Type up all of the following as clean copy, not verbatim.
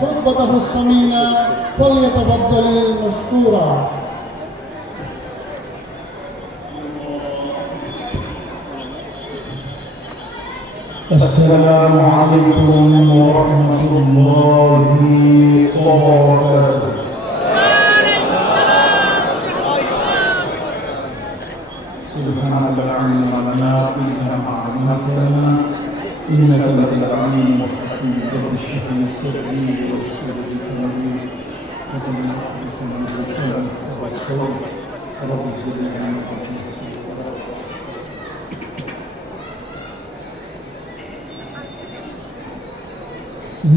خطبته الثمينة فليتفضل مشكورا. السلام عليكم ورحمة الله وبركاته. سبحانك لا علم لنا إلا ما علمتنا إنك أنت العليم الحكيم. رب اشرح لي صدري ويسر لي أمري واحلل عقدة من لساني يفقهوا قولي. رب زدني علما.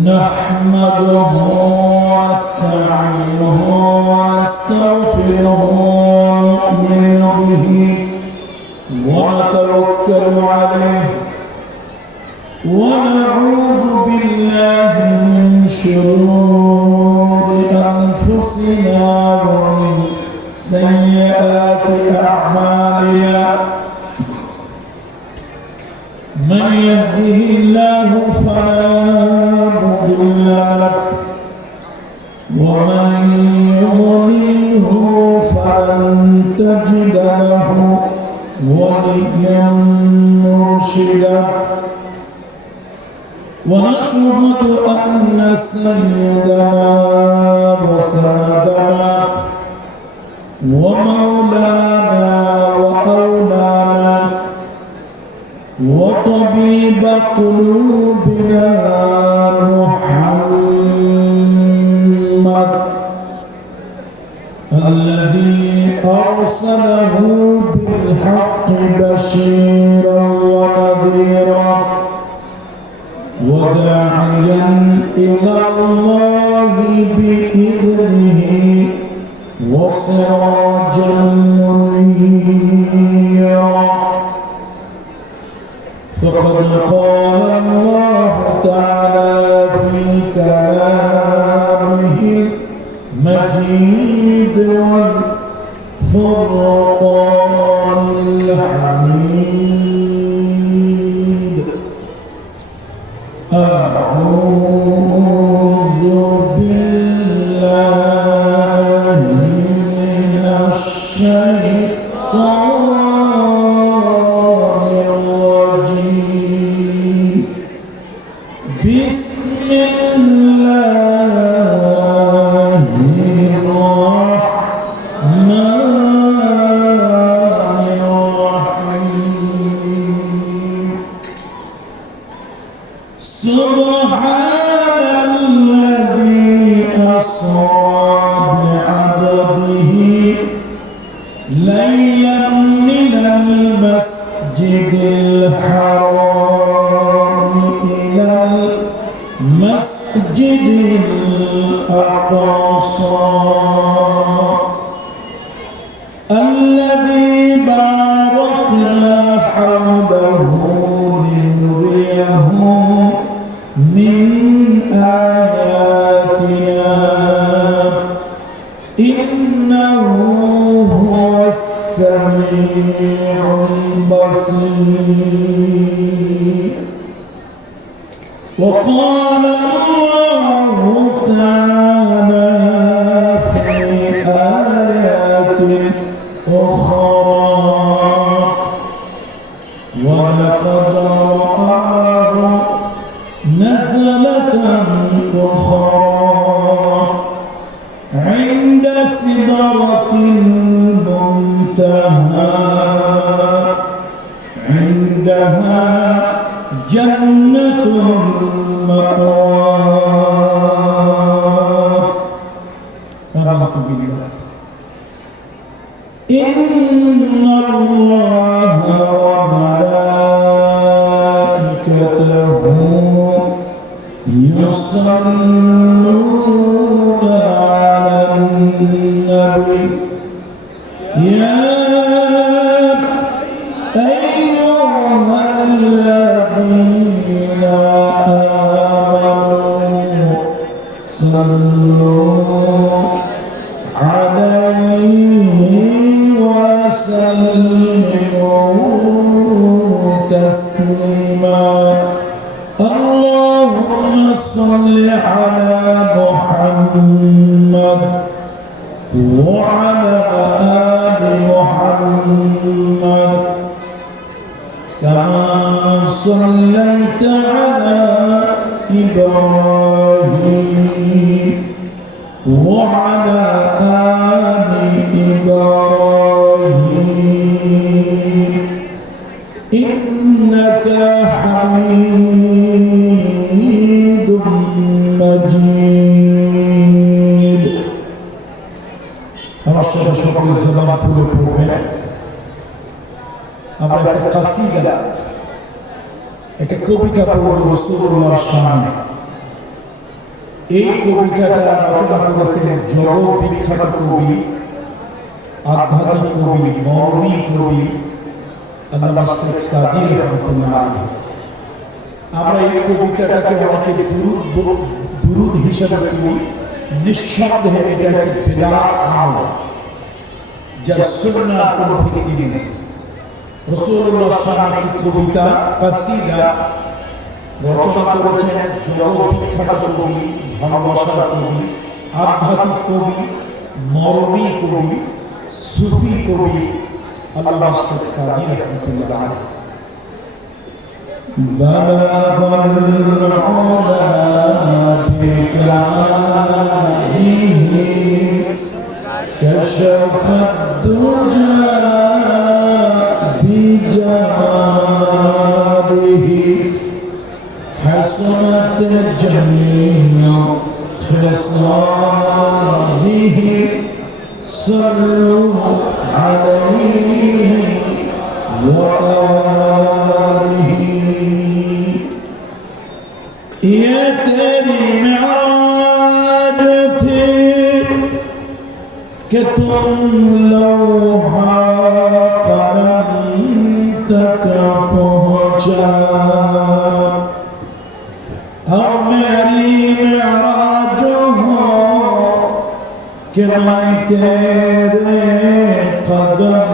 نحمده ونستعينه ونستغفره ونؤمن به ونتوكل عليه ونعوذ بالله من شرور أنفسنا ومن سيئات أعمالنا. من يهده الله فلا مضل له ومن يضلله فلن تجد له وليا مرشدا. ونشهد أن سيدنا وسندنا ومولانا وأولانا وطبيب قلوبنا محمد الذي أرسله بالحق بشيرا ونذيرا وداعيا إلى الله بإذنه وسراجا منيرا. فقد قال الله تعالى في كلامه المجيد والفرقان الحميد. أعوذ بالله من الشيطان الرجيم. بسم الله الرحمن الرحيم. سبحان الذي أسرى بعبده ليلا من المسجد الحرام إلى المسجد الأقصى الذي باركنا حوله لنريه من آياتنا إنه هو السميع البصير. وقال الله تعالى في آيات أخرى ولقد رآه نزلة أخرى عند سدرة المنتهى عندها جنة المأوى. آمنت بالله إن الله وملائكته يصلون على النبي يا أيها الذين آمنوا صلوا عليه وسلموا تسليما. اللهم صل على وعلى آل محمد كما صليت على إبراهيم وعلى آل إبراهيم إنك حميد مجيد. আমার সাথে সকলে জবান খুলে পড়বেন। আমরা একটা কাসিদা, একটা কবিতা পড়ব রাসূলুল্লাহর শানে। এই কবিতাটা রচনা করেছেন জগৎ বিখ্যাত কবি, আধ্যাত্মিক কবি, মরমী কবি আল্লামা শেখ সাদী রাহমাতুল্লাহ আলাইহি। আমরা এই কবিতাটাকে অনেকে দুরুদ হিসাবে করি। নিঃসন্দেহে এটা একটি বিরাট আমল, যার সুন্নাহ কোনো ভিত্তি নেই। রাসূলুল্লাহর শানে একটি কবিতা, কাসিদা রচনা করেছেন জগৎ বিখ্যাত কবি, ভালোবাসার কবি, আধ্যাত্মিক কবি, মরমী কবি, সুফি কবি আল্লামা শেখ সাদী রাহমাতুল্লাহ আলাইহি। بلغ العلا بكماله كشف الدجى بجماله حسنت جميع خصاله صلوا عليه وآله. ये तेरी मेराज थी कि तुम लौहा कलम तक पहुँचा, और मेरी मेराज हो कि मैं तेरे कदम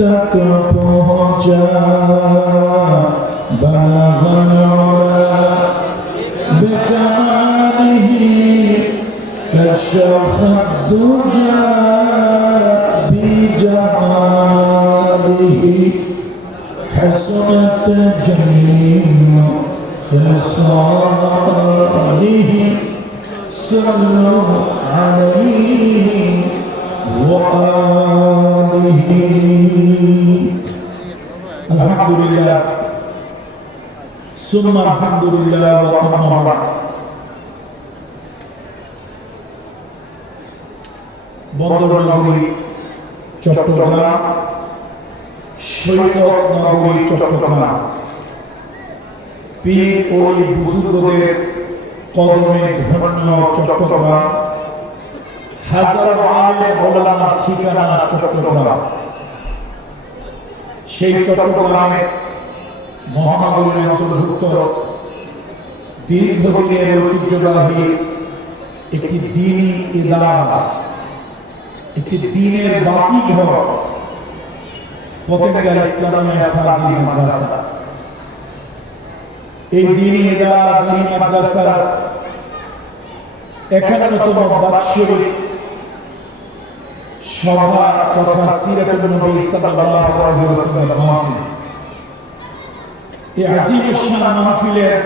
तक पहुँचा. बलग़ العلا بكماله كشف الدجى بجماله حسنت جميع خصاله صلوا عليه وآله. الحمد لله ثم الحمد لله وأما بعد. বন্দর নগরী চট্টগ্রাম, সৈকত নগরী চট্টগ্রাম, পীর ওলি বুজুর্গদের কদমে ধন্য চট্টগ্রাম, হাজার আলেম ওলামার ঠিকানা চট্টগ্রাম। সেই চট্টগ্রামে মহানগরীর অন্তর্ভুক্ত দীর্ঘদিনের ঐতিহ্যবাহী একটি দ্বীনি ইদারা, একটি দ্বীনের বাতিঘর পতেঙ্গা ইসলামিয়া ফাজিল মাদ্রাসা। এই দ্বীনি ইদারা, দ্বীনি মাদ্রাসার 51তম বাৎসরিক সভা তথা সিরাতুন নবী সাল্লাল্লাহু আলাইহি ওয়াসাল্লাম মাহফিল। এই আজিম শান মাহফিলের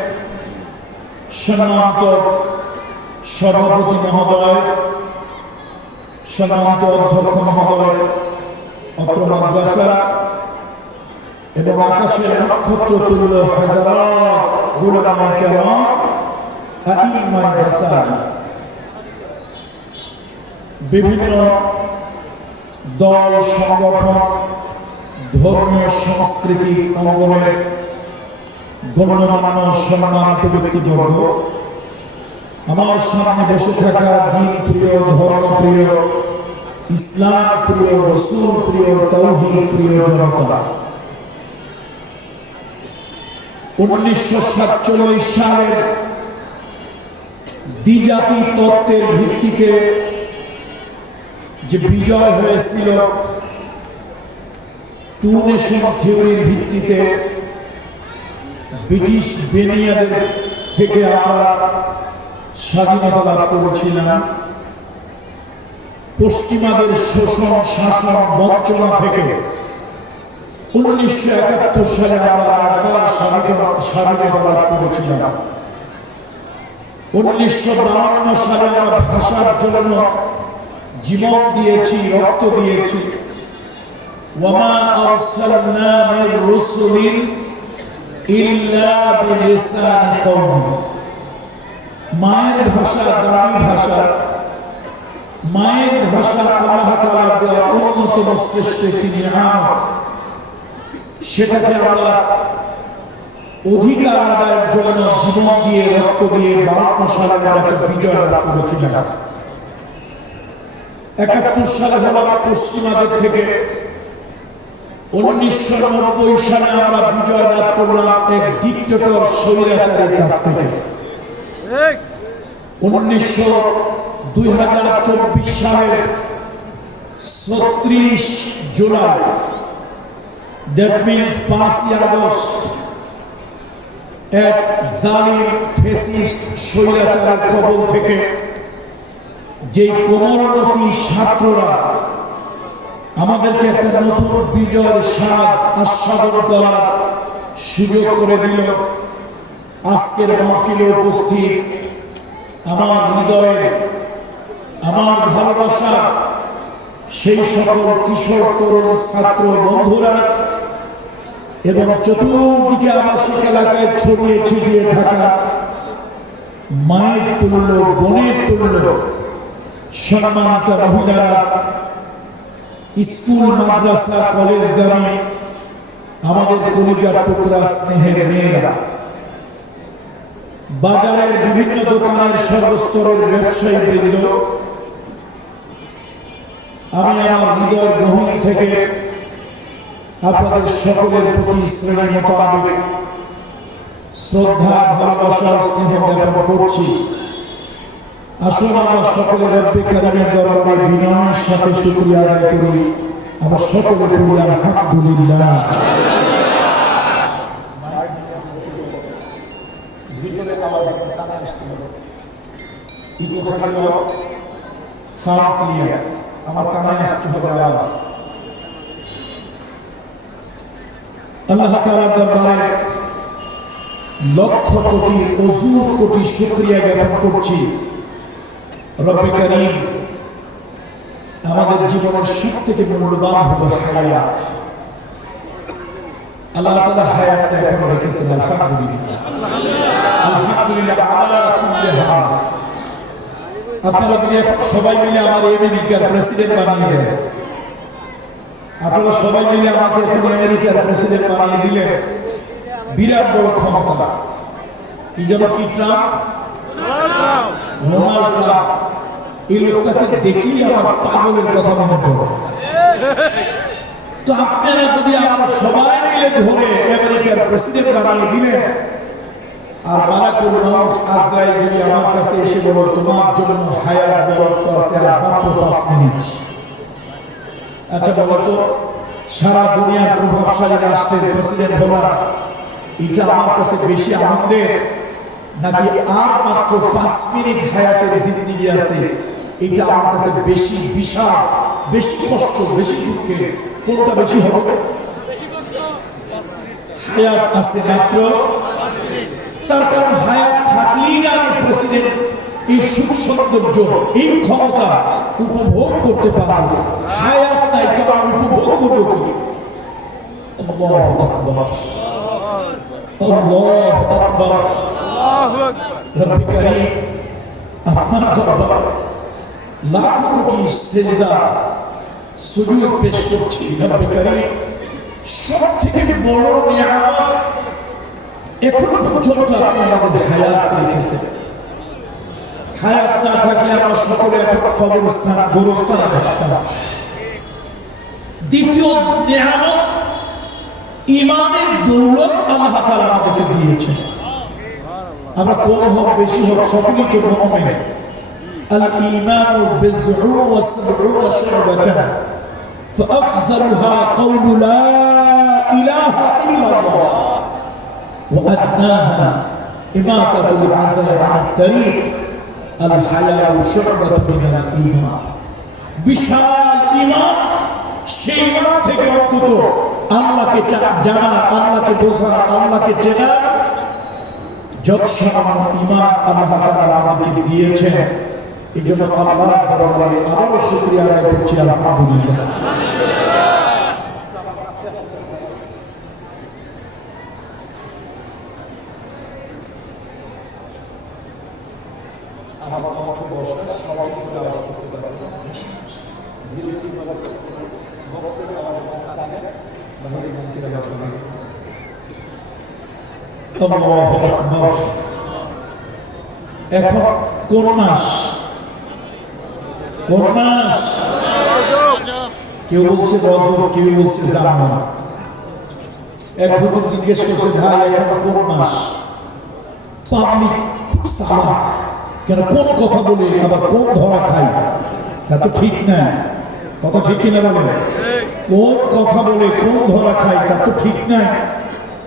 সম্মানিত সভাপতি মহোদয়, সম্মানিত অধ্যক্ষ মহোদয়, অত্র মাদ্রাসা এবং আকাশের নক্ষত্র তুল্য হাজারাত উলামা কেরাম, আইম্মায়ে মাসাজিদ, বিভিন্ন দল, সংগঠন, ধর্মীয় সংস্কৃতি অঙ্গনের গণ্যমান্য সম্মানিত ব্যক্তিবর্গ, আমার সামনে বসে থাকা দ্বীন প্রিয়, ধর্ম প্রিয়, ইসলাম প্রিয়, রাসূল প্রিয়, তাওহীদ প্রিয় জনতা, 1947 সালের দ্বিজাতি তত্ত্বের ভিত্তিতে যে বিজয় হয়েছিল, টু নেশন থিওরির ভিত্তিতে ব্রিটিশ বেনিয়াদের থেকে আমরা স্বাধীনতা লাভ করেছিলাম। পশ্চিমাদের শোষণ শাসন বঞ্চনা থেকে 1971 সালে আমরা একবার স্বাধীনতা লাভ করেছিলাম। 1952 সালে আমরা ভাষার জন্য জীবন দিয়েছি, রক্ত দিয়েছি। ওয়ামা আরসালনা মির রাসূলিন ইল্লা বিলিসান কওমি। মায়ের ভাষা, গ্রামীণ ভাষা, মায়ের ভাষা আল্লাহ তাআলার দেওয়া অন্যতম শ্রেষ্ঠ একটি নিয়ামত। সেটাকে আমরা অধিকার আদায়ের জন্য জীবন দিয়ে রক্ত দিয়ে 52 সালে আমরা বিজয় লাভ করেছিলাম। 71 সালে হলো পশ্চিমাদের থেকে। 1990 সালে আমরা বিজয় লাভ করলাম এক ডিক্টেটর স্বৈরাচারীর কাছ থেকে। 2024 সালের 36 জুলাই, দ্যাট মিনস 5 আগস্ট, এক জালিম ফ্যাসিস্ট স্বৈরাচারের কবল থেকে যে কোমলমতি ছাত্ররা আমাদেরকে একটা নতুন বিজয়ের স্বাদ আস্বাদন করার সুযোগ করে দিল। আজকের মাহফিলে উপস্থিত আমার হৃদয়ে, আমার ভালোবাসা সেই সকল কিশোর তরুণ ছাত্র বন্ধুরা এবং চতুর্দিকে আবাসিক এলাকায় ছড়িয়ে ছিটিয়ে থাকা মায়ের তুল্য, বোনের তুল্য সম্মানিত মহিলারা, স্কুল মাদ্রাসা কলেজগামী আমাদের কলিজার টুকরা স্নেহের মেয়েরা, বাজারের বিভিন্ন দোকানের সর্বস্তরের ব্যবসায়ী বৃন্দ, আমি আমার হৃদয় গহীন থেকে আপনাদের সকলের প্রতি শ্রেণীর মতো আবেগ, শ্রদ্ধা, ভালোবাসা, স্নেহ জ্ঞাপন করছি। আসুন আমরা সকলে রব্বে কারিমের দরবারে বিনয়ের সাথে শুকরিয়া আদায় করি। আমরা সকলে করি আলহামদুলিল্লাহ। ভিতরে আওয়াজ কানে আসতে হবে, ইকো থাকলে সাউন্ড ক্লিয়ার, আমার কানে আসতে হবে আওয়াজ। আল্লাহ তাআলার দরবারে লক্ষ কোটি অযুর কোটি শুকরিয়া জ্ঞাপন করছি। রব্বে কারীম আমাদের জীবনের সবথেকে মূল্যবান হলো হায়াত। আল্লাহ তাআলা হায়াতটা এখনো রেখেছেন, আলহামদুলিল্লাহ। আলহামদুলিল্লাহ আলা কুল্লি হাল। আপনারা যদি এখন সবাই মিলে আমার আমেরিকার প্রেসিডেন্ট বানিয়ে দেন, আপনারা সবাই মিলে আমাকে এখন আমেরিকার প্রেসিডেন্ট বানিয়ে দিলেন, বিরাট বড় ক্ষমতা। কি যেন কি ট্রাম্প, ডোনাল্ড ট্রাম্প, এই লোকটাকে দেখলেই আমার পাগলের কথা মনে পড়ে। তো আপনারা যদি আমরা সবাই মিলে ধরে আমেরিকার প্রেসিডেন্ট বানিয়ে দিলেন, আর মালাকুল মউত আজরাইল যদি আমার কাছে এসে বলল তোমার জন্য হায়াত বরকত আছে আর মাত্র 5 মিনিট। আচ্ছা বলো তো, সারা দুনিয়ার প্রভাবশালী রাষ্ট্রের প্রেসিডেন্ট হওয়া এটা আমার কাছে বেশি আনন্দের, নাকি আর মাত্র 5 মিনিট হায়াতের জিন্দেগি আছে এটা আমার কাছে বেশি বিশাল, বেশি কষ্ট, বেশি দুঃখের? কোনটা বেশি হবে? হায়াত আছে মাত্র, তার কারণ হায়াত থাকলেই না আমি প্রেসিডেন্ট এই সুখ সৌন্দর্য, এই ক্ষমতা উপভোগ করতে পারবো। হায়াত নাই তো আমি উপভোগ করবো কি? আল্লাহু আকবার, আল্লাহু আকবার। রব্বে কারীম আপনার দরবারে লাখ কোটি সিজদা সুজুদ পেশ করছি। রব্বে কারীম সবথেকে বড় নিয়ামত এখন পর্যন্ত আপনি আমাদের হায়াত রেখেছেন। হায়াত না থাকলে আমরা সকলে এখন কবরস্থান, গোরস্থানে থাকতাম। দ্বিতীয় নিয়ামত ঈমানের দৌলত আল্লাহ তাআলা আমাদেরকে দিয়েছেন। আমরা কম হোক বেশি হোক সকলেই তো মুমিন। আল ঈমানু বিযউন ওয়া সাবউন শু'বাতান ফাআফযালুহা কাওলু লা ইলাহা ইল্লাল্লাহ وأدناها إماتة الأذى عن الطريق الحياء شعبة من الإيمان। বিশাল ঈমান, সেই ঈমান থেকে অন্তত আল্লাহকে জানা, আল্লাহকে বোঝা, আল্লাহকে চেনা যত সামান্য ঈমান আল্লাহ তাআলা আমাদেরকে দিয়েছেন। এই জন্য আল্লাহর দরবারে আবারও শুকরিয়া আদায় করছি, আলহামদুলিল্লাহ। এখন কোন মাস? কোন মাস? কেউ বলছে রজব, কেউ বলছে জানুয়ারি। এক হুজুর জিজ্ঞেস করছে, ভাই এখন কোন মাস? পাবলিক খুব চালাক, কেন কোন কথা বলে আবার কোন ধরা খায়, তা তো ঠিক না। কথা ঠিক কিনা বলেন? কোন কথা বলে কোন ধরা খায়, তা তো ঠিক না।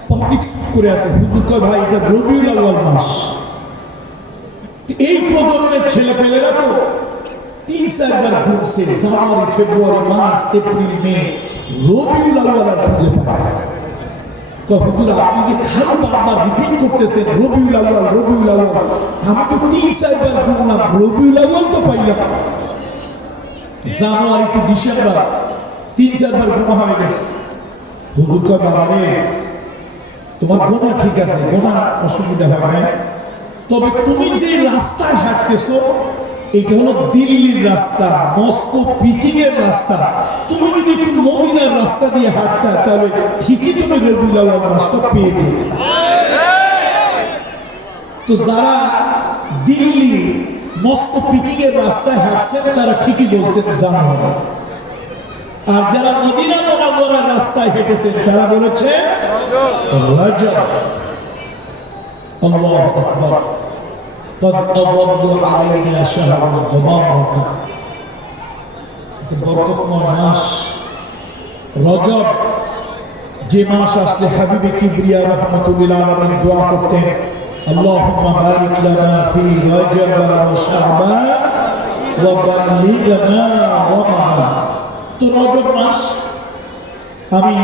পাবলিক করে আছে। হুজুর কয়, ভাই এটা রবিউল আউয়াল মাস। এই প্রজন্মের ছেলেপেলেরা তো 3-4 বার ঘুরছে, জানুয়ারি, ফেব্রুয়ারি, মার্চ, এপ্রিল, মে, রবিউল আউয়াল আর খুঁজে পায় না। হুজুর আপনি যে খালি বারবার রিপিট করতেছেন রবিউল আউয়াল, রবিউল আউয়াল, আমি তো 3-4 বার ঘুরলাম, রবিউল আউয়াল তো পাইলাম। জানুয়ারি টু ডিসেম্বর 3-4 বার গোনা হয়ে গেছে। হুজুর কয়, বাবা রে তোমার গোনা ঠিক আছে, গোনা অসুবিধা হবে না, তবে তুমি যে রাস্তায় হাঁটতেছো এটা হলো দিল্লির রাস্তা, মস্কো পিকিং এর রাস্তা। তুমি যদি একটু মদিনার রাস্তা দিয়ে হাঁটতা তাহলে ঠিকই তুমি রবিউল আউয়াল মাসটা পেয়ে যেতে। তো যারা দিল্লি মস্কো পিকিং এর রাস্তায় হাঁটছেন তারা ঠিকই বলছেন জানুয়ারি, আর যারা মদিনা মুনাওয়ারার রাস্তায় হেঁটেছেন তারা বলেছে রজব। আল্লাহু আকবার। قد أضل علينا شهر المبارك। বরকতময় মাস রজব, যে মাস আসলে হাবিবে কিবরিয়া রাহমাতুল আলামিন দোয়া করতেন, আল্লাহুম্মা বারিক লানা ফি রজব ওয়া শাবান ওয়া বাল্লিগনা রমাদান। তো রজব মাস, আমি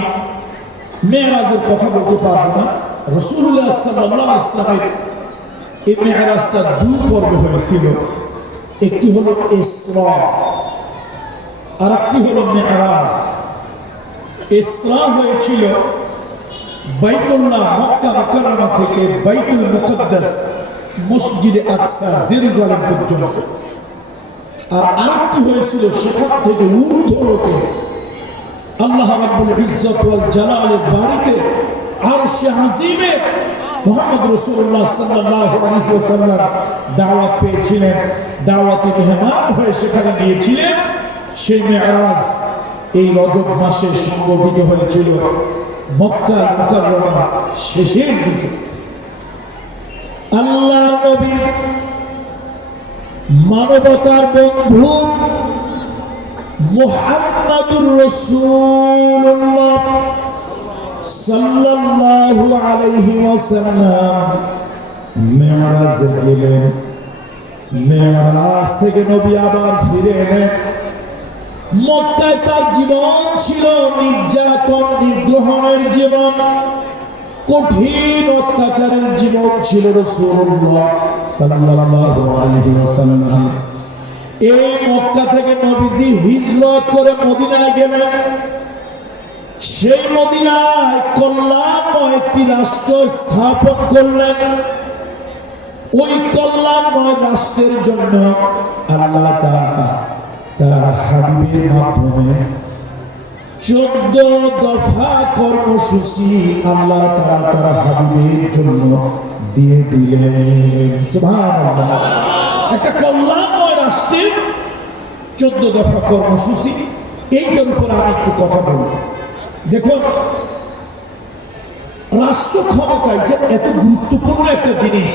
মেরাজের কথা বলতে পারবো না। রাসূলুল্লাহ সাল্লাল্লাহু আলাইহি ওয়াসাল্লামের এই মেরাজটা 2 পর্বে হয়েছিল। একটি হলো ইসরা, আর একটি হলো মেরাজ। ইসরা হয়েছিল বাইতুল্লাহ মক্কা মুকাররমা থেকে বাইতুল মুকদ্দাস মসজিদে আকসা জেরুজালেম পর্যন্ত, আর আরেকটি হয়েছিল সেখান থেকে ঊর্ধ্বলোকে আল্লাহ রাব্বুল ইজ্জত ওয়াল জালালের বাড়িতে আরশে আজিমে মুহাম্মদ রাসূলুল্লাহ সাল্লাল্লাহু আলাইহি ওয়াসাল্লাম দাওয়াত পেয়েছিলেন, দাওয়াতে মেহমান হয়ে সেখানে গিয়েছিলেন। সেই মেরাজ এই রজব মাসে সংগঠিত হয়েছিল মক্কা মুকাররমা শেষের দিকে। আল্লাহ নবী মানবতার বন্ধু মুহাম্মদুর রাসূলুল্লাহ সাল্লাল্লাহু আলাইহি ওয়াসাল্লাম মেরাজে গেলেন। মেরাজ থেকে নবী আবার ফিরে এলেন। মক্কায় তার জীবন ছিল নির্যাতন নিগ্রহণের জীবন, কঠিন অত্যাচারের জীবন ছিল রাসূলুল্লাহ সাল্লাল্লাহু আলাইহি ওয়াসাল্লাম। এই মক্কা থেকে নবীজি হিজরত করে মদিনায় গেলেন। সেই মদিনায় কল্যাণময় একটি রাষ্ট্র স্থাপন করলেন। ওই কল্যাণময় রাষ্ট্রের জন্য আল্লাহ তাআলা তার হাবিবের মাধ্যমে 14 দফা কর্মসূচি আল্লাহ তাআলা তার হাবিবের জন্য দিয়ে দিলেন। সুবহানাল্লাহ। একটা কল্যাণময় রাষ্ট্রের 14 দফা কর্মসূচি, এইটার উপর আমি একটু কথা বলবো। দেখুন, রাষ্ট্র ক্ষমতা এটা এত গুরুত্বপূর্ণ একটা জিনিস।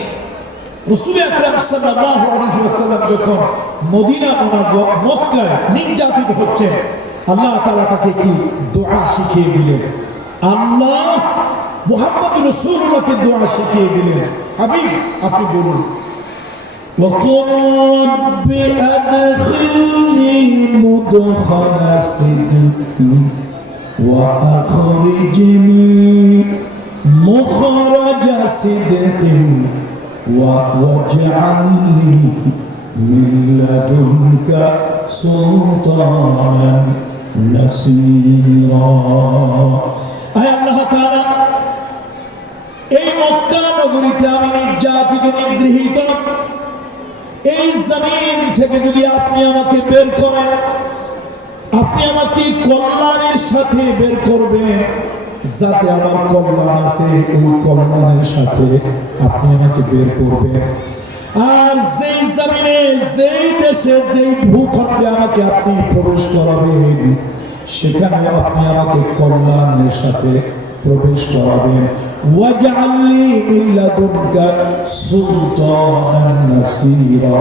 রাসূল আকরাম সাল্লাল্লাহু আলাইহি ওয়াসাল্লাম যখন মদিনা মুনাওয়ারা মক্কায় নির্যাতিত হচ্ছে, আল্লাহ তাআলা তাকে একটি দোয়া শিখিয়ে দিলেন। আল্লাহ মুহাম্মদ রাসূলুল্লাহকে দোয়া শিখিয়ে দিলেন। হাবিব, আপনি বলুন, وَقُلْ رَبِّ أَدْخِلْنِي مدخل صدق وأخرجني مخرج صدق واجعلني من لدنك سلطانا نصيرا أي الله تعالى এই মক্কা নগরীতে আমি নির্যাতিত নিগৃহীত এই জমিন থেকে যদি আপনি আমাকে বের করেন, আপনি আমাকে কল্যাণের সাথে বের করবেন, যাতে আমার কল্যাণ আছে ওই কল্যাণের সাথে আপনি আমাকে বের করবেন। আর যেই জমিনে, যেই দেশে, যেই ভূখণ্ডে আমাকে আপনি প্রবেশ করাবেন, সেখানে আপনি আমাকে কল্যাণের সাথে প্রবেশ করাবেন। ওয়াজআলনি মিন লাদুনকা সুলতানান নাসীরা,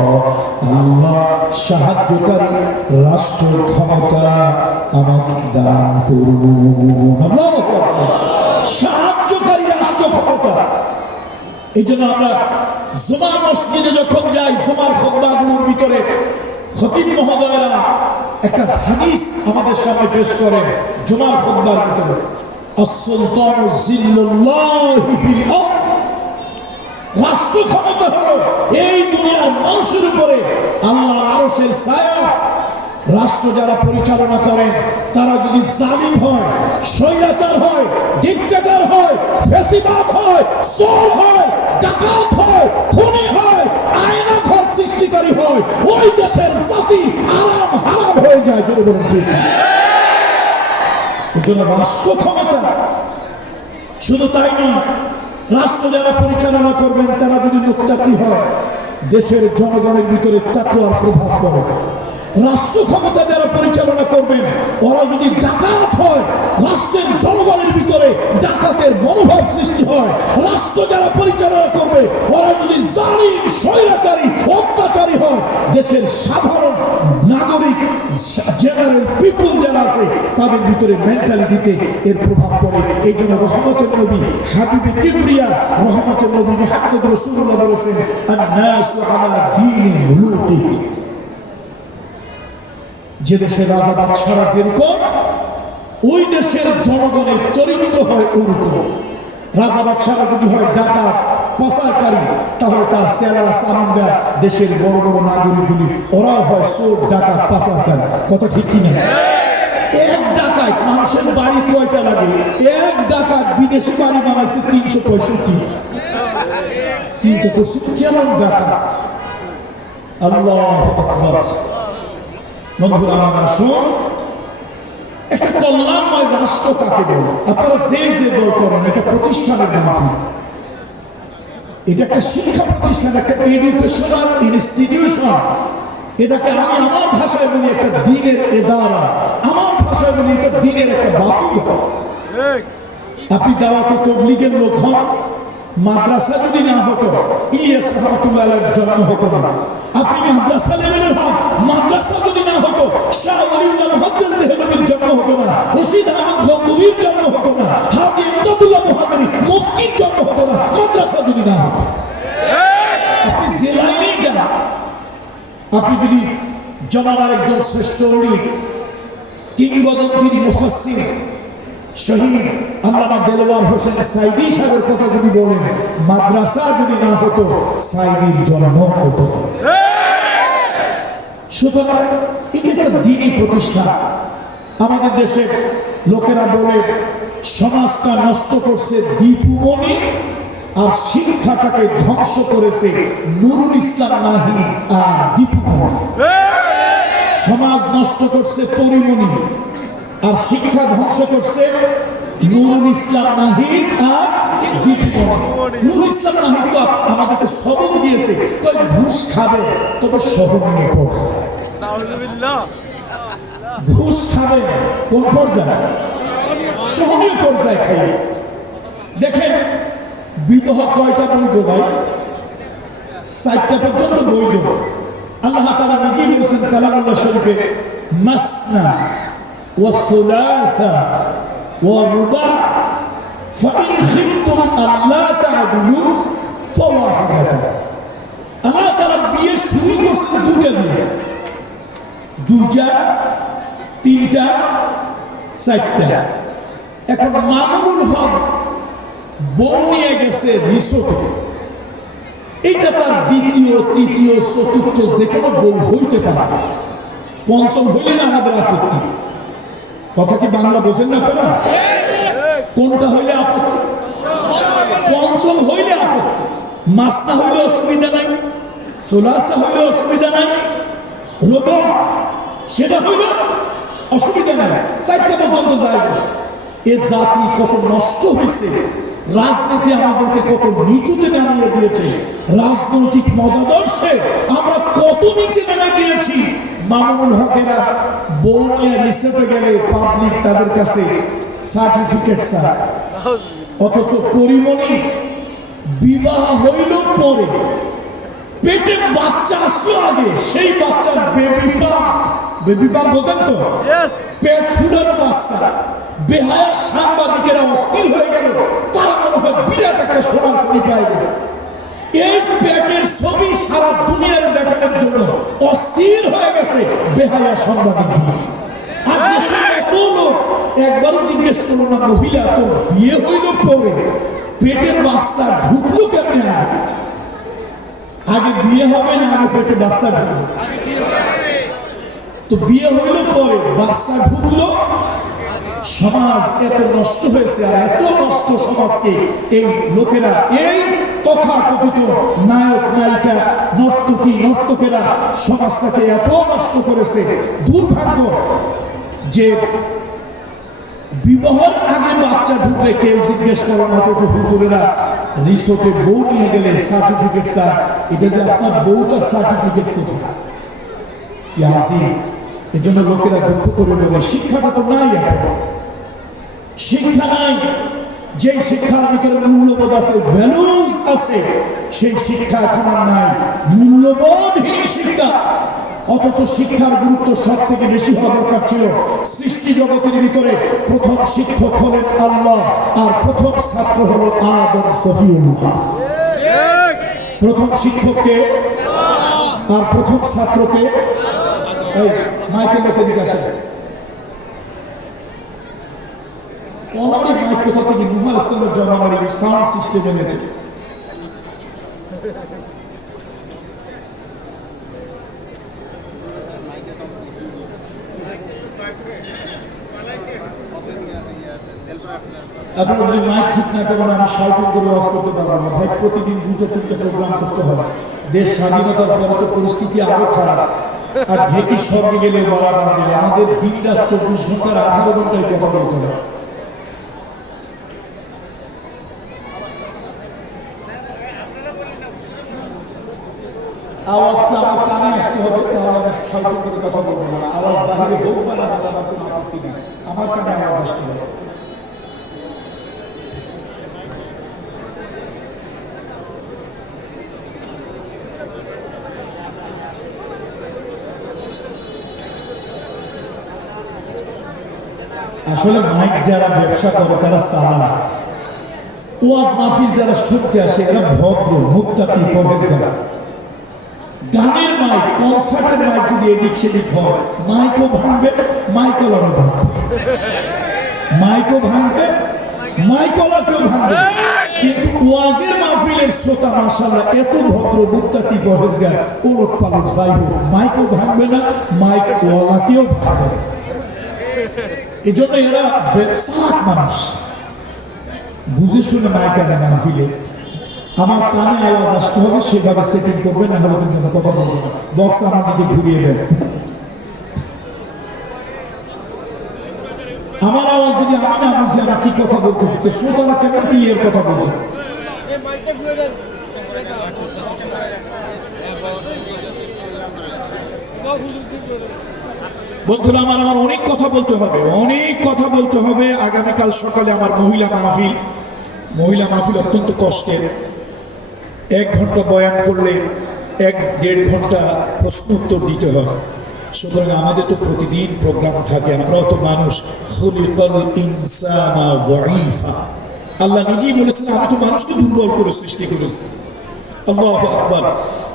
আল্লাহ সাহায্যকারী রাষ্ট্র ক্ষমতা আমাকে দান করুন। আল্লাহু আকবার। সাহায্যকারী রাষ্ট্র ক্ষমতা। এই জন্য আমরা জুমার মসজিদে যখন যাই, জুমার খুতবাগুলোর ভিতরে খতিব মহোদয়রা একটা হাদিস আমাদের সামনে পেশ করেন জুমার খুতবার ভিতরে, আস-সুলতানু জিল্লুল্লাহি ফিল আরদ, রাষ্ট্র ক্ষমতা হলো এই দুনিয়ার মানুষের উপরে আল্লাহর আরশের ছায়া। রাষ্ট্র যারা পরিচালনা করেন তারা যদি জালিম হয়, স্বৈরাচার হয়, ডিক্টেটর হয়, ফ্যাসিবাদ হয়, চোর হয়, ডাকাত হয়, খুনি হয়, আইনাঘর সৃষ্টিকারী হয়, ওই দেশের জাতি আরাম হারাম হয়ে যায়। জোরে বলুন ঠিক। এই জন্য রাষ্ট্র ক্ষমতা। শুধু তাই নয়, রাষ্ট্র যারা পরিচালনা করবেন তারা যদি মুত্তাকি হয়, দেশের জনগণের ভিতরে তাকওয়ার প্রভাব পড়ে। রাষ্ট্র ক্ষমতা যারা পরিচালনা করবেন ওরা যদি ডাকাত হয়, রাষ্ট্রের জনগণের ভিতরে ডাকাতের মনোভাব সৃষ্টি হয়। রাষ্ট্র যারা পরিচালনা করবে ওরা যদি জালিম, স্বৈরাচারী, অত্যাচারী হয়, দেশের সাধারণ নাগরিক, জেনারেল পিপল যারা আছে তাদের ভিতরে মেন্টালিটিতে এর প্রভাব পড়ে। এই জন্য রহমতের নবী হাবিবে কিবরিয়া রহমতের নবী মুহাম্মদ রাসূলুল্লাহ বলেছেন, আন-নাসু আলা দীনি মুলুকি। যে দেশের রাজা বাদশারা যেরকম, ওই দেশের জনগণের চরিত্র হয় ওরকম। রাজা বাদশারা যদি হয় ডাকাত, পাচারকারী, তাহলে তার সেরা সারাঙ্গা দেশের বড় বড় নাগরিকগুলি ওরাও হয় চোর, ডাকাত, পাচারকারী। কত ঠিক কিনা? এক ডাকাত মানুষের বাড়ি কয়টা লাগে? এক ডাকাত বিদেশি বাড়ি বানাইছে 365। চিন্তা করছি কেমন ডাকাত। আল্লাহু আকবার। বন্ধুরা আমার, আসুন একটা কল্যাণময় রাষ্ট্র কাকে বলে? আপনারা যে যে দল করেন, এটা প্রতিষ্ঠানের মানফি, এটা একটা শিক্ষা প্রতিষ্ঠান, একটা এডুকেশনাল ইনস্টিটিউশন। এটাকে আমি আমার ভাষায় বলি একটা দ্বীনের এদারা, আমার ভাষায় বলি এটা দ্বীনের একটা বাতিঘর। আপনি দাওয়াতে তাবলীগের লোক হন, মাদ্রাসা যদি না হতো ইলিয়াস রহমাতুল্লাহ আলাইহির জন্ম হতো না। আপনি মাদ্রাসা লেভেলের হন, মাদ্রাসা যদি না হতো শাহ ওলিউল্লাহ মুহাদ্দিস দেহলভীর জন্ম হতো না, রশিদ আহমদ গঙ্গোহীর জন্ম হতো না, হাজী ইমদাদুল্লাহ মুহাজিরি মুফতির জন্ম হতো না, মাদ্রাসা যদি না হতো। আপনি যে লাইনেই যান, আপনি যদি জমানার একজন শ্রেষ্ঠ ওলি, কিংবদন্তির মুফাসসির শহীদ আল্লামা দেলওয়ার হোসেন সাইদি সাহেবের কথা যদি বলেন, মাদ্রাসা যদি না হতো সাইদির জন্ম হতো। সুতরাং এটা একটা দ্বীনি প্রতিষ্ঠান। আমাদের দেশের লোকেরা বলে সমাজটা নষ্ট করছে দীপুমণি, আর শিক্ষাটাকে ধ্বংস করেছে নুরুল ইসলাম নাহি আর দীপুমণি। সমাজ নষ্ট করছে পরিমণি, আর শিক্ষা ধ্বংস করছে নুরুল ইসলাম নাহিদ আর দীপুমণি। নুরুল ইসলাম নাহিদ তো আমাদেরকে সবক দিয়েছে, কই ঘুষ খাবে তবে সহনীয় পর্যায়ে। ঘুষ খাবে কোন পর্যায়ে? সহনীয় পর্যায়ে খাই। দেখেন বিবাহ কয়টা বৈধ ভাই? 4টা পর্যন্ত বৈধ। আল্লাহ তাআলা নিজেই বলেছেন কালামুল্লাহ শরীফে, মাসনা والثلاث والرباع فإن خفتم ألا تعدلوا فواحدة। আল্লাহ তাআলা বিয়ে শুরু করছেন দুটা দিয়ে, দুটা তিনটা চারটা। এখন মামুনুল হক বউ নিয়ে গেছে রিসোর্টে, এটা তার দ্বিতীয় তৃতীয় চতুর্থ যে কোনো বউ হইতে পারে, পঞ্চম হইলে না আমাদের আপত্তি। কথা কি বাংলা বোঝেন না আপনারা? কোনটা হইলে আপত্তি? পঞ্চম হইলে আপত্তি। মাসনা হইলে অসুবিধা নাই, সোলাসা হইলে অসুবিধা নাই, রোবা সেটা হইলে অসুবিধা নাই, চারটা পর্যন্ত যায়। এ জাতি কত নষ্ট হয়েছে, রাজনীতি আমাদেরকে কত নিচুতে নামিয়ে দিয়েছে, রাজনৈতিক মতাদর্শে আমরা কত নিচে নেমে দিয়েছি। মামুনুল হকেরা বউ নিয়ে রিসোর্টে গেলে পাবলিক তাদের কাছে সার্টিফিকেট চায়, অথচ করিমনি বিবাহ হইল পরে, পেটে বাচ্চা আসলো আগে, সেই বাচ্চার বেবি পাম্প বোঝেন তো, পেট ফুলানো বাচ্চা। বেহায়া সাংবাদিকেরা অস্থির হয়ে গেল, তারা মনে হয় বিরাট একটা সোনার খনি পাই গেছে। এই পেটের ছবি সারা দুনিয়ার দেখানোর জন্য অস্থির হয়ে গেছে বেহায়া সাংবাদিক। আর দেশে এত লোক, একবারও জিজ্ঞেস করলো না মহিলা তো বিয়ে হইল পরে পেটের বাচ্চা ঢুকলো কেমনে? আগে বিয়ে হবে না আগে পেটে বাচ্চা ঢুকলো? তো বিয়ে হইল পরে বাচ্চা ঢুকলো। সমাজ এত নষ্ট হয়েছে, আর এত নষ্ট সমাজকে এই লোকেরা, এই তথাকথিত নায়ক নায়িকা নর্তকী নর্তকেরা সমাজটাকে এত নষ্ট করেছে। দুর্ভাগ্য যে বিবাহের আগে বাচ্চা ঢুকলে কেউ জিজ্ঞেস করেন, অথচ হুজুরেরা রিসোর্টে বউ নিয়ে গেলে সার্টিফিকেট স্যার, এটা যে আপনার বউটার সার্টিফিকেট কোথায়? এই জন্য লোকেরা দুঃখ করে বলে শিক্ষাটা তো নাই, এখন শিক্ষা নাই। যে শিক্ষার ভিতরে মূল্যবোধ আছে, ভ্যালুজ আছে, সেই শিক্ষা এখন আর নাই, মূল্যবোধহীন শিক্ষা। অথচ শিক্ষার গুরুত্ব সব থেকে বেশি হওয়া দরকার ছিল। সৃষ্টি জগতের ভিতরে প্রথম শিক্ষক হলেন আল্লাহ, আর প্রথম ছাত্র হলো আদম সফিউল্লাহ। প্রথম শিক্ষককে আর প্রথম ছাত্রকে, এই মাইকের লোকে জিজ্ঞাসা মাইক কোথা থেকে নুহ ইসলামের জমানার সাউন্ড সিস্টেম এনেছে। এখন যদি মাইক ঠিক না করেন আমি শাউটিং করে ওয়াজ করতে পারবো না ভাই। প্রতিদিন 2-3টা প্রোগ্রাম করতে হবে। দেশ স্বাধীনতার পরে তো পরিস্থিতি আরো খারাপ, আর ঢেকি স্বর্গে গেলে বলা বাড়বে। আমাদের দিন রাত 24 ঘন্টার 18 ঘন্টায় কথা বলতে হবে। আওয়াজটা আমার কানে আসতে হবে, তাহলে আমি শাউটিং করে কথা বলবো না। আওয়াজ বাহিরে হোক বা না, আমার কোনো আপত্তি নেই, আমার কানে আওয়াজ আসতে হবে। আসলে মাইক যারা ব্যবসা করে তারা চালাক, ওয়াজ মাহফিল যারা শুনতে আসে এরা ভদ্র মুত্তাকি পরহেজগার। গানের মাইক, কনসার্টের মাইক যদি এদিক সেদিক হয়, মাইকও ভাঙবে, মাইকলারও ভাঙবে, মাইকও ভাঙবে, মাইকলাকেও ভাঙবে। কিন্তু ওয়াজের মাহফিলের শ্রোতা মাশাআল্লাহ এত ভদ্র মুত্তাকি পরহেজগার, ওলট পালট যাই হোক, মাইকও ভাঙবে না, মাইক ওয়ালাকেও ভাঙবে না। এই জন্য এরা ব্যবসায়িক মানুষ, বুঝে শুনে মাইক আনে মাহফিলে। আমার কানে আওয়াজ আসতে হবে, সেভাবে সেটিং করবেন, না হলে কিন্তু কথা বলবো না। বক্স আমার দিকে ঘুরিয়ে দেন। আমার আওয়াজ যদি আমি না বুঝি আমি কি কথা বলতেছি, তো শ্রোতারা কেন কি এর কথা বলছে? বন্ধুরা আমার অনেক কথা বলতে হবে, অনেক কথা বলতে হবে। আগামীকাল সকালে আমার মহিলা মাহফিল অত্যন্ত কষ্টের। 1 ঘন্টা বয়ান করলে 1-1.5 ঘন্টা প্রশ্ন উত্তর দিতে হয়। সুতরাং আমাদের তো প্রতিদিন প্রোগ্রাম থাকে, আমরাও তো মানুষ। খুলিকাল ইনসানা যায়ীফা, আল্লাহ নিজেই বলেছেন আমি তো মানুষকে দুর্বল করে সৃষ্টি করেছি। আল্লাহু আকবার।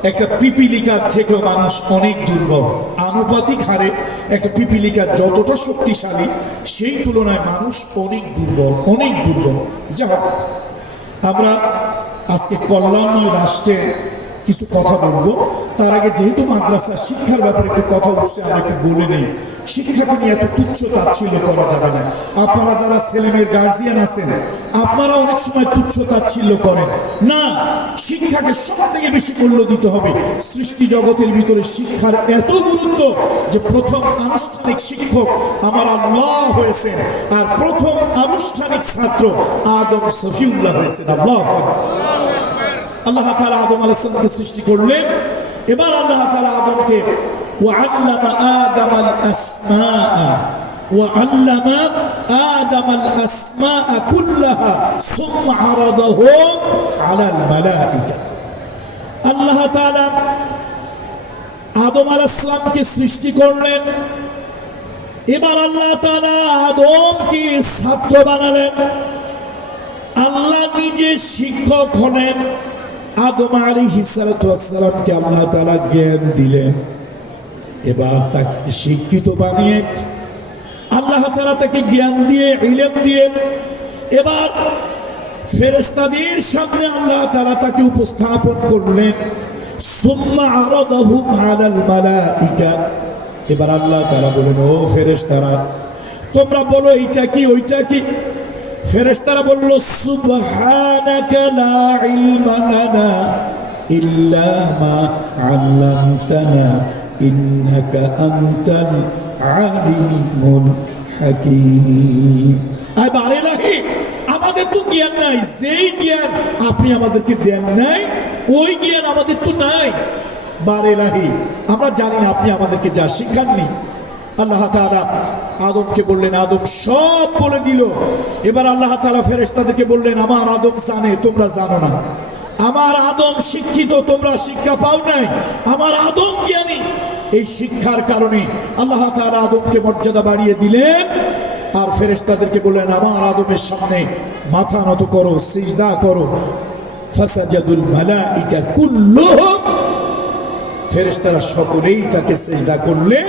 একটা পিপিলিকার থেকেও মানুষ অনেক দুর্বল। আনুপাতিক হারে একটা পিপিলিকা যতটা শক্তিশালী, সেই তুলনায় মানুষ অনেক দুর্বল, অনেক দুর্বল। যা হোক, আমরা আজকে কল্যাণময় রাষ্ট্রের কিছু কথা বলবো। তার আগে যেহেতু মাদ্রাসা শিক্ষার ব্যাপারে একটু কথা উঠছে, আমরা একটু বলে নেই। শিক্ষাকে নিয়ে এত তুচ্ছ তাচ্ছিল্য করা যাবে না। আপনারা যারা ছেলেমেয়ের গার্জিয়ান আছেন, আপনারা অনেক সময় তুচ্ছ তাচ্ছিল্য করেন না। শিক্ষাকে সব থেকে বেশি মূল্য দিতে হবে। সৃষ্টি জগতের ভিতরে শিক্ষার এত গুরুত্ব যে প্রথম আনুষ্ঠানিক শিক্ষক আমার আল্লাহ হয়েছেন, আর প্রথম আনুষ্ঠানিক ছাত্র আদম সফিউল্লাহ হয়েছেন। আল্লাহ তাআলা আদম আলাইহিস সালামকে সৃষ্টি করলেন। এবার আল্লাহ তাআলা আদমকে ওয়াআল্লামা আদামাল আসমাআ ওয়াআল্লামা আদামাল আসমাআ কুল্লাহা সুম্মা আরাদাহুম আলাল মালাইকা। আল্লাহ তাআলা আদম আলাইহিস সালামকে সৃষ্টি করলেন। এবার আল্লাহ তাআলা আদমকে ছাত্র বানালেন। আল্লাহ নিজে শিক্ষক হলেন। আদম আলাইহিস সালাতু ওয়াস সালামকে আল্লাহ তাআলা জ্ঞান দিলেন। এবার তাকে শিক্ষিত বানিয়ে আল্লাহ তাআলা তাকে জ্ঞান দিয়ে, ইলম দিয়ে, এবার ফেরেশতাদের সামনে আল্লাহ তাআলা তাকে উপস্থাপন করলেন। সুম্মা আরাদাহুম আলাল মালাইকা। এবার আল্লাহ তাআলা বলেন, ও ফেরেশতারা, তোমরা বলো এইটা কি, ওইটা কি? ফেরেশতারা বলল, সুবহানাকা লা ইলমা লানা ইল্লা মা আল্লামতানা ইন্নাকা আনতাল আলিমুল হাকীম। আবার ইলাহি, আমাদের তো জ্ঞান নাই। যেই জ্ঞান আপনি আমাদেরকে দেন নাই, ওই জ্ঞান আমাদের তো নাই। বার ইলাহি, আমরা জানি না আপনি আমাদেরকে যা শিখাননি। আল্লাহ তাআলা আদমকে বললেন, আদম সব বলে দিল। এবার আল্লাহ তাআলা ফেরেশতাদেরকে বললেন, আমার আদম জানে, তোমরা জানো না। আমার আদম শিক্ষিত, তোমরা শিক্ষা পাও নাই। আমার আদম জ্ঞানী। এই শিক্ষার কারণে আল্লাহ তাআলা আদমকে মর্যাদা বাড়িয়ে দিলেন। আর ফেরেশতাদেরকে বললেন, আমার আদমের সামনে মাথা নত করো, সিজদা করো। ফাসাজাদুল মালাইকা কুল্লুহুম। ফেরেশতারা সকলেই তাকে সিজদা করলেন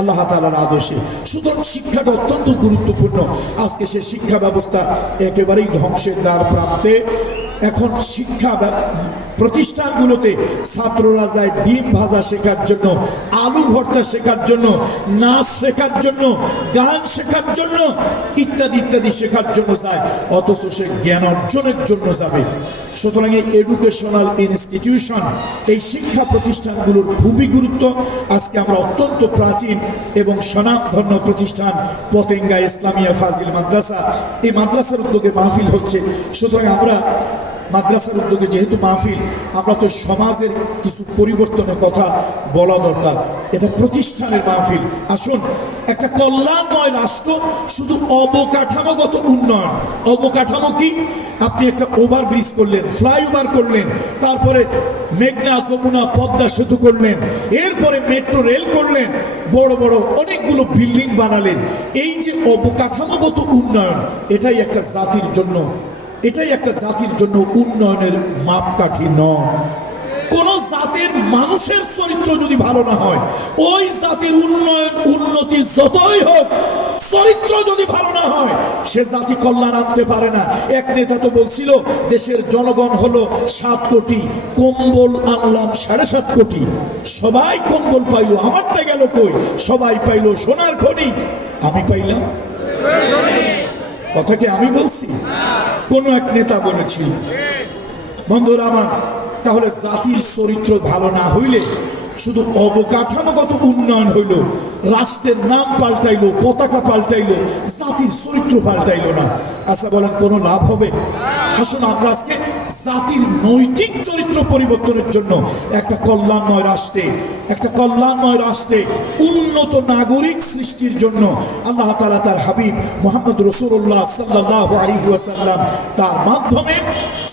আল্লাহ তাআলার আদেশে। সুতরাং শিক্ষাটা অত্যন্ত গুরুত্বপূর্ণ। আজকে সে শিক্ষা ব্যবস্থা একেবারেই ধ্বংসের দ্বার প্রান্তে। এখন শিক্ষা প্রতিষ্ঠানগুলোতে ছাত্ররা যায় ডিম ভাজা শেখার জন্য, আলু ভর্তা শেখার জন্য, নাচ শেখার জন্য, গান শেখার জন্য, ইত্যাদি ইত্যাদি শেখার জন্য যায়, অথচ সে জ্ঞান অর্জনের জন্য যাবে। সুতরাং এই এডুকেশনাল ইনস্টিটিউশন, এই শিক্ষা প্রতিষ্ঠানগুলোর খুবই গুরুত্ব। আজকে আমরা অত্যন্ত প্রাচীন এবং স্বনামধন্য প্রতিষ্ঠান পতেঙ্গা ইসলামিয়া ফাজিল মাদ্রাসা, এই মাদ্রাসার উদ্যোগে মাহফিল হচ্ছে। সুতরাং আমরা মাদ্রাসার উদ্যোগে যেহেতু মাহফিল, আমরা তো সমাজের কিছু পরিবর্তনের কথা বলা দরকার। এটা প্রতিষ্ঠানের মাহফিল। আসুন, একটা কল্যাণময় রাষ্ট্র শুধু অবকাঠামোগত উন্নয়ন। অবকাঠামো কি? আপনি একটা ওভারব্রিজ করলেন, ফ্লাইওভার করলেন, তারপরে মেঘনা যমুনা পদ্মা সেতু করলেন, এরপরে মেট্রো রেল করলেন, বড় বড় অনেকগুলো বিল্ডিং বানালেন। এই যে অবকাঠামোগত উন্নয়ন, এটাই একটা জাতির জন্য, এটাই একটা জাতির জন্য উন্নয়নের মাপকাঠি নয়। কোন জাতির মানুষের চরিত্র যদি ভালো না হয়, ওই জাতির উন্নয়ন উন্নতি যতই হোক, চরিত্র যদি ভালো না হয়, সে জাতি কল্যাণ আনতে পারে না। এক নেতা তো বলছিল, দেশের জনগণ হলো 7 কোটি, কম্বল আনলাম 7.5 কোটি। সবাই কম্বল পাইলো, আমারটা গেল কই? সবাই পাইলো সোনার খনি, আমি পাইলাম কথা কি আমি বলছি? কোন এক নেতা বলেছিল। বন্ধুরা আমার, তাহলে জাতির চরিত্র ভালো না হইলে শুধু অবকাঠামোগত উন্নয়ন হইল, রাষ্ট্রের নাম পাল্টাইলো, পতাকা পাল্টাইলো, জাতির চরিত্র পাল্টাইলো না। আচ্ছা বলেন, কোনো লাভ হবে? আসুন আমরা আজকে জাতির নৈতিক চরিত্র পরিবর্তনের জন্য একটা কল্যাণময় রাষ্ট্রে উন্নত নাগরিক সৃষ্টির জন্য আল্লাহ তাআলা তার হাবিব মুহাম্মদ রাসূলুল্লাহ সাল্লাল্লাহু আলাইহি ওয়াসাল্লাম তার মাধ্যমে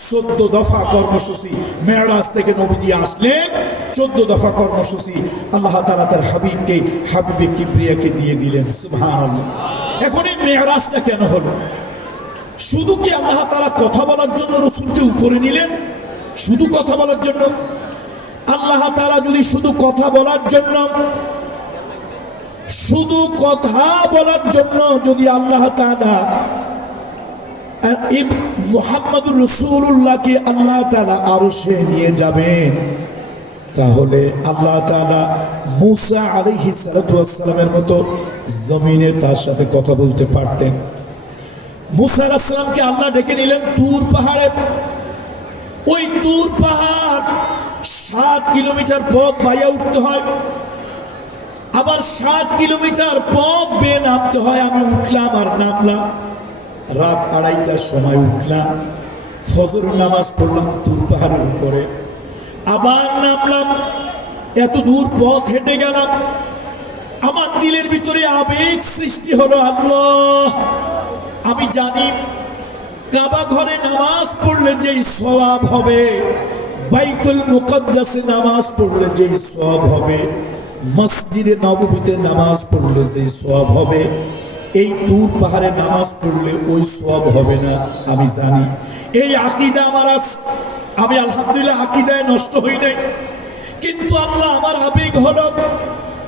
14 দফা কর্মসূচি, মেরাজ থেকে নবীজি আসলেন, 14 দফা কর্মসূচি আল্লাহ তাআলা তার হাবিবকে, হাবিবে কিবরিয়াকে দিয়ে দিলেন। সুবহানাল্লাহ। এখন এই মেরাজটা কেন হলো? শুধু কি আল্লাহ তাআলা কথা বলার জন্য রাসূলকে উপরে নিলেন? শুধু কথা বলার জন্য? আল্লাহ আল্লাহ তাআলা যদি শুধু কথা বলার জন্য যদি আল্লাহ তাআলা মুহাম্মদুর রাসূলুল্লাহকে আল্লাহ তাআলা আরশে নিয়ে যাবেন, তাহলে আল্লাহ তাআলা মূসা আলাইহিস সালাতু ওয়াস সালামের মতো জমিনে তার সাথে কথা বলতে পারতেন। মূসা আলাইহিস সালামকে আল্লাহ ডেকে নিলেন তুর পাহাড়ে। ওই তুর পাহাড় 7 কিলোমিটার পথ বাইয়া উঠতে হয়, আবার 7 কিলোমিটার পথ বেয়ে নামতে হয়। আমি উঠলাম আর নামলাম, রাত 2:30টার সময় উঠলাম, ফজর নামাজ পড়লাম তুর পাহাড়ের উপরে, আবার নামলাম, এত দূর পথ হেঁটে গেলাম। আমার দিলের ভিতরে আবেগ সৃষ্টি হলো, আল্লাহ আমি জানি কাবা ঘরে নামাজ পড়লে যেই সওয়াব হবে, বাইতুল মুকদ্দাসে নামাজ পড়লে যেই সওয়াব হবে, মসজিদে নববীতে নামাজ পড়লে যেই সওয়াব হবে, এই তুর পাহাড়ে নামাজ পড়লে ওই সওয়াব হবে না। আমি জানি এই আকীদা আমার আছে, আমি আলহামদুলিল্লাহ আকীদায় নষ্ট হই নাই। কিন্তু আল্লাহ আমার আবেগ হলো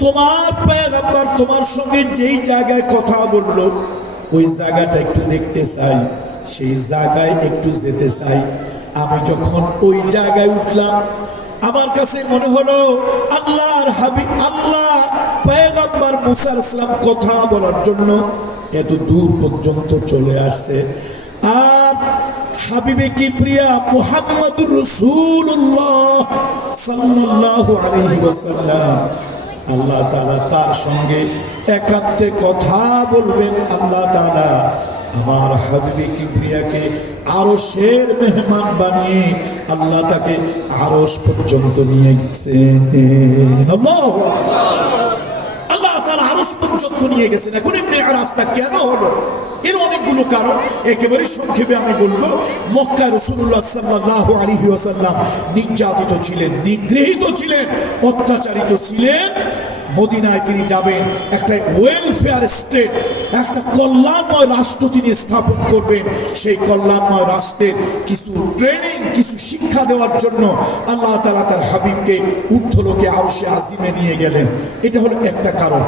তোমার পয়গম্বর তোমার সঙ্গে যেই জায়গায় কথা বললো ওই জায়গাটা একটু দেখতে চাই, সেই জায়গায় একটু যেতে চাই। আমি যখন ওই জায়গায় উঠলাম, আমার কাছে মনে হলো আল্লাহর হাবিব আল্লাহ পয়গম্বর মূসা আলাইহিস সালাম কথা বলার জন্য এত দূর পর্যন্ত চলে আসছে। আর হাবিবে কিবরিয়া মুহাম্মদুর রাসূলুল্লাহ সাল্লাল্লাহু আলাইহি ওয়াসাল্লাম, আল্লাহ তাআলা তার সঙ্গে একান্তে কথা বলবেন। আল্লাহ তাআলা আমার হাবিবে কিবরিয়াকে আরশের মেহমান বানিয়ে আল্লাহ তাকে আরশ পর্যন্ত নিয়ে গেছেন। আল্লাহু আকবার। আল্লাহ তাআলা আরশ পর্যন্ত নিয়ে গেছেন। এখন এই মেরাজটা কেন হলো? এর অনেকগুলো কারণ, একেবারে সংক্ষেপে আমি বলবো। মক্কায় রাসূলুল্লাহ সাল্লাল্লাহু আলাইহি ওয়াসাল্লাম নির্যাতিত ছিলেন, নিগৃহীত ছিলেন, অত্যাচারিত ছিলেন। মদিনায় তিনি যাবেন, একটা ওয়েলফেয়ার স্টেট, একটা কল্যাণময় রাষ্ট্র তিনি স্থাপন করবেন। সেই কল্যাণময় রাষ্ট্রের কিছু ট্রেনিং, কিছু শিক্ষা দেওয়ার জন্য আল্লাহ তাআলা তার হাবিবকে ঊর্ধ্বলোকে আরশে আজিমে নিয়ে গেলেন। এটা হলো একটা কারণ।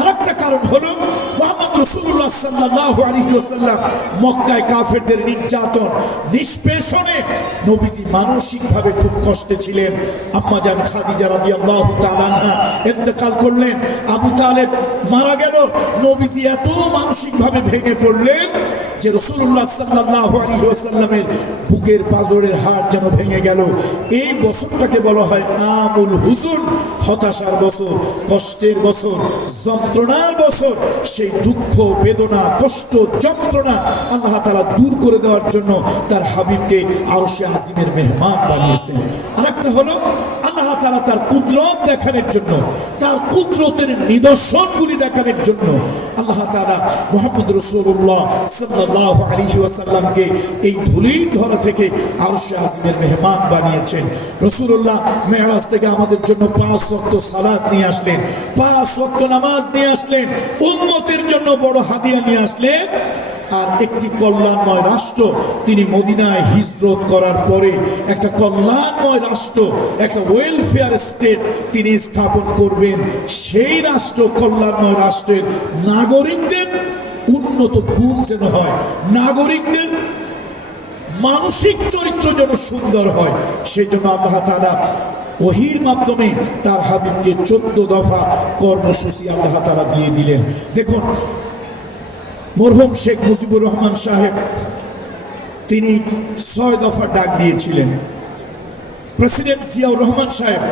আরেকটা কারণ হলো মুহাম্মদ রাসূলুল্লাহ সাল্লাল্লাহু আলাইহি ওয়াসাল্লাম মক্কায় কাফেরদের নির্যাতন, নিষ্পেষণে নবীজি মানসিকভাবে খুব কষ্টে ছিলেন। আম্মা জান খাদিজা রাদিয়াল্লাহু তাআলা আনহা ইন্তেকাল করলেন, আবু তালেব মারা গেল। নবীজি এত মানসিকভাবে ভেঙে পড়লেন যে রাসূলুল্লাহ সাল্লাল্লাহু আলাইহি ওয়াসাল্লামের বুকের পাঁজরের হাড় যেন ভেঙে গেল। এই বছরটাকে বলা হয় আমুল হুজুন, হতাশার বছর, কষ্টের বছর, যন্ত্রণার বছর। সেই দুঃখ, বেদনা, কষ্ট, যন্ত্রণা আল্লাহ তাআলা দূর করে দেওয়ার জন্য তার হাবিবকে আরশে আজিমের মেহমান বানিয়েছেন। আরেকটা হলো আল্লাহ তাআলা তার কুদরত দেখানোর জন্য, তার কুদরতের নিদর্শনগুলি দেখানোর জন্য আল্লাহ তাআলা মুহাম্মদ রাসূলুল্লাহ সাল্লাল্লাহু আলাইহি ওয়াসাল্লামকে এই ধুলির ধরা থেকে আরশে আজিমের মেহমান বানিয়েছেন। রাসূলুল্লাহ মেরাজ থেকে আমাদের জন্য 5 ওয়াক্ত সালাত নিয়ে আসলেন, 5 ওয়াক্ত নামাজ নিয়ে আসলেন, উম্মতের জন্য বড় হাদিয়া নিয়ে আসলেন। আর একটি কল্যাণময় রাষ্ট্র তিনি মদিনায় হিজরত করার পরে একটা কল্যাণময় রাষ্ট্র, একটা ওয়েলফেয়ার স্টেট তিনি স্থাপন করবেন। সেই রাষ্ট্র, কল্যাণময় রাষ্ট্রের নাগরিকদের উন্নত গুণ যেন হয়, নাগরিকদের মানসিক চরিত্র যেন সুন্দর হয়, সেই জন্য আল্লাহ তাআলা ওহীর মাধ্যমে তার হাবিবকে 14 দফা কর্মসূচি আল্লাহ তাআলা দিয়ে দিলেন। দেখুন, মরহুম শেখ মুজিবুর রহমান সাহেব তিনি 6 দফা ডাক দিয়েছিলেন। প্রেসিডেন্ট জিয়াউর রহমান সাহেব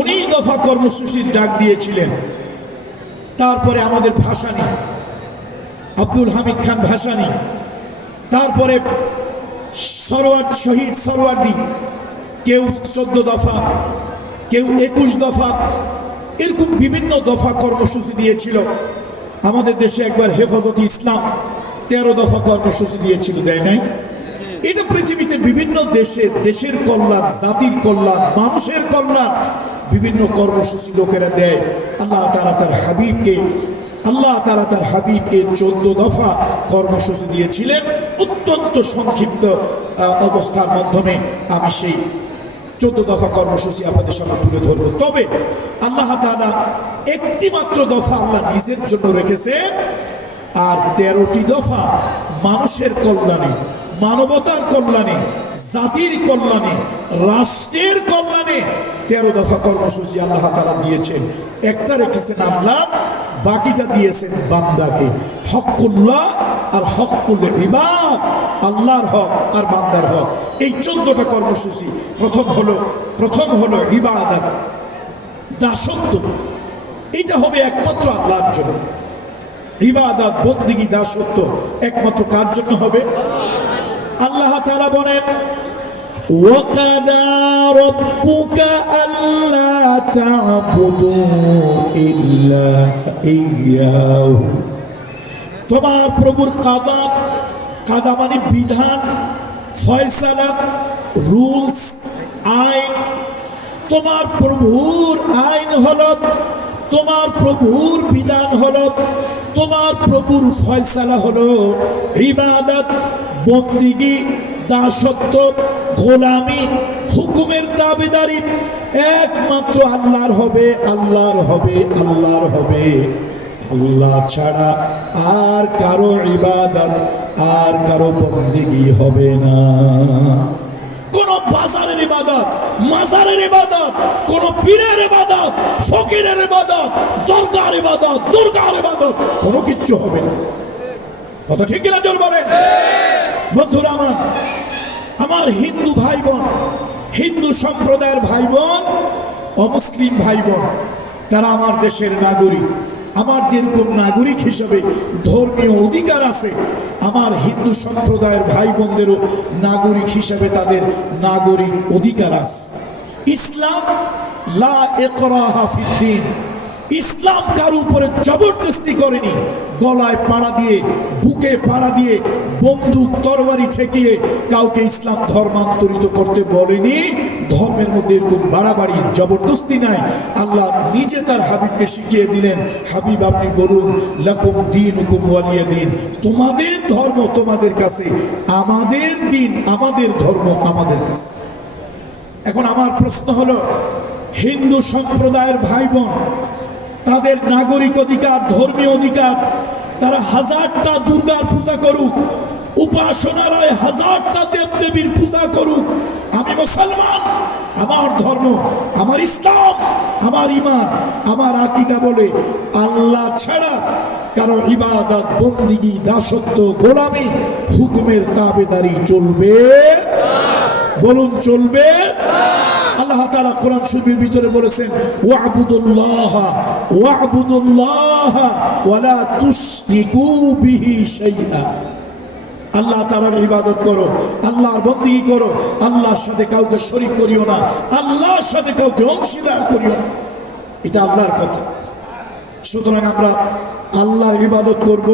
19 দফা কর্মসূচির ডাক দিয়েছিলেন। তারপরে আমাদের ভাসানী আব্দুল হামিদ খান ভাসানী, তারপরে সরওয়ার শহীদ সরওয়ার্দী, কেউ 14 দফা, কেউ 21 দফা, এরকম বিভিন্ন দফা কর্মসূচি দিয়েছিল। আমাদের দেশে একবার হেফাজতে ইসলাম 13 দফা কর্মসূচি দিয়েছিল, দেয় নাই? এটা পৃথিবীতে বিভিন্ন দেশে দেশের কল্যাণ, জাতির কল্যাণ, মানুষের কল্যাণ বিভিন্ন কর্মসূচি লোকেরা দেয়। আল্লাহ তাআলা তার হাবিবকে 14 দফা কর্মসূচি দিয়েছিলেন। অত্যন্ত সংক্ষিপ্ত অবস্থার মাধ্যমে আমি সেই 14 দফা কর্মসূচি আপনাদের সামনে তুলে ধরবো। তবে আল্লাহ তাআলা একটি মাত্র দফা আল্লাহ নিজের জন্য রেখেছেন, আর 13টি দফা মানুষের কল্যাণে, মানবতার কল্যাণে, জাতির কল্যাণে, রাষ্ট্রের কল্যাণে 13 দফা কর্মসূচি আল্লাহ তাআলা দিয়েছেন। একটা রেখেছেন আল্লাহ, বাকিটা দিয়েছেন বান্দাকে। হকুল্লাহ আর হকুল ইবাদ, আল্লাহর হক আর বান্দার হক, এই 14টা কর্মসূচি। প্রথম হলো ইবাদত, দাসত্ব। এটা হবে একমাত্র আল্লাহর জন্য। ইবাদত, বন্দেগী, দাসত্ব একমাত্র কার জন্য হবে? আল্লাহ তাআলা বলেন, وَقَضَى رَبُّكَ أَلَّا تَعْبُدُوا إِلَّا إِيَّاهُ। তোমার প্রভুর কাদা, কাদা মানে বিধান, ফয়সালা, রুলস, আইন। তোমার প্রভুর আইন হলো, তোমার প্রভুর বিধান হলো, তোমার প্রভুর ফয়সালা হলো ইবাদত, বন্দেগী, দাসত্ব, গোলামি, হুকুমের তাবেদারি একমাত্র আল্লাহর হবে, আল্লাহর হবে, আল্লাহর হবে। আল্লাহ ছাড়া আর কারো ইবাদত, আর কারো বন্দেগী হবে না। কোন বাজারের ইবাদত, মাজারের ইবাদত, কোন পীরের ইবাদত, ফকিরের ইবাদত, দরগার ইবাদত, দুর্গার ইবাদত কোনো কিচ্ছু হবে না। কথা ঠিক কিনা জোর বলেন? বন্ধুরা আমার হিন্দু ভাই বোন, হিন্দু সম্প্রদায়ের ভাই বোন, অমুসলিম ভাই বোন, তারা আমার দেশের নাগরিক। আমার যেরকম নাগরিক হিসেবে ধর্মীয় অধিকার আছে, আমার হিন্দু সম্প্রদায়ের ভাই বোনদেরও নাগরিক হিসেবে তাদের নাগরিক অধিকার আছে। ইসলাম লা ইকরাহা ফিদ্দিন, ইসলাম কারো উপরে জবরদস্তি করেনি। গলায় পাড়া দিয়ে, বুকে পাড়া দিয়ে, বন্দুক তরবারি ঠেকিয়ে কাউকে ইসলাম ধর্মান্তরিত করতে বলেনি। ধর্মের মধ্যে এরকম বাড়াবাড়ি, জবরদস্তি নাই। আল্লাহ নিজে তার হাবিবকে শিখিয়ে দিলেন, হাবিব আপনি বলুন, লাকুম দীনুকুম ওয়ালিয়া দীন, তোমাদের ধর্ম তোমাদের কাছে, আমাদের দিন, আমাদের ধর্ম আমাদের কাছে। এখন আমার প্রশ্ন হলো, হিন্দু সম্প্রদায়ের ভাই বোন, তাদের নাগরিক অধিকার, ধর্মীয় অধিকার, তারা 1000টা দুর্গার পূজা করুক, উপাসনালয় 1000টা দেবদেবীর পূজা করুক। আমি মুসলমান, আমার ধর্ম, আমার ইসলাম, আমার ঈমান, আমার আকীদা বলে আল্লাহ ছাড়া কারো ইবাদত, বন্দেগী, দাসত্ব, গোলামি, হুকুমের তাবেদারি চলবে? বলুন, চলবে? আল্লাহ তাআলা কোরআন শরীফের ভিতরে বলেছেন, ওয়া'বুদুল্লাহ ওয়া লা তুশরিকু বিহি শাইআ। আল্লাহ তাআলার ইবাদত করো, আল্লাহর বন্দেগী করো, আল্লাহর সাথে কাউকে শরীক করিও না, আল্লাহর সাথে কাউকে অংশীদার করিও না। এটা আল্লাহর কথা। সুতরাং আমরা আল্লাহর ইবাদত করব,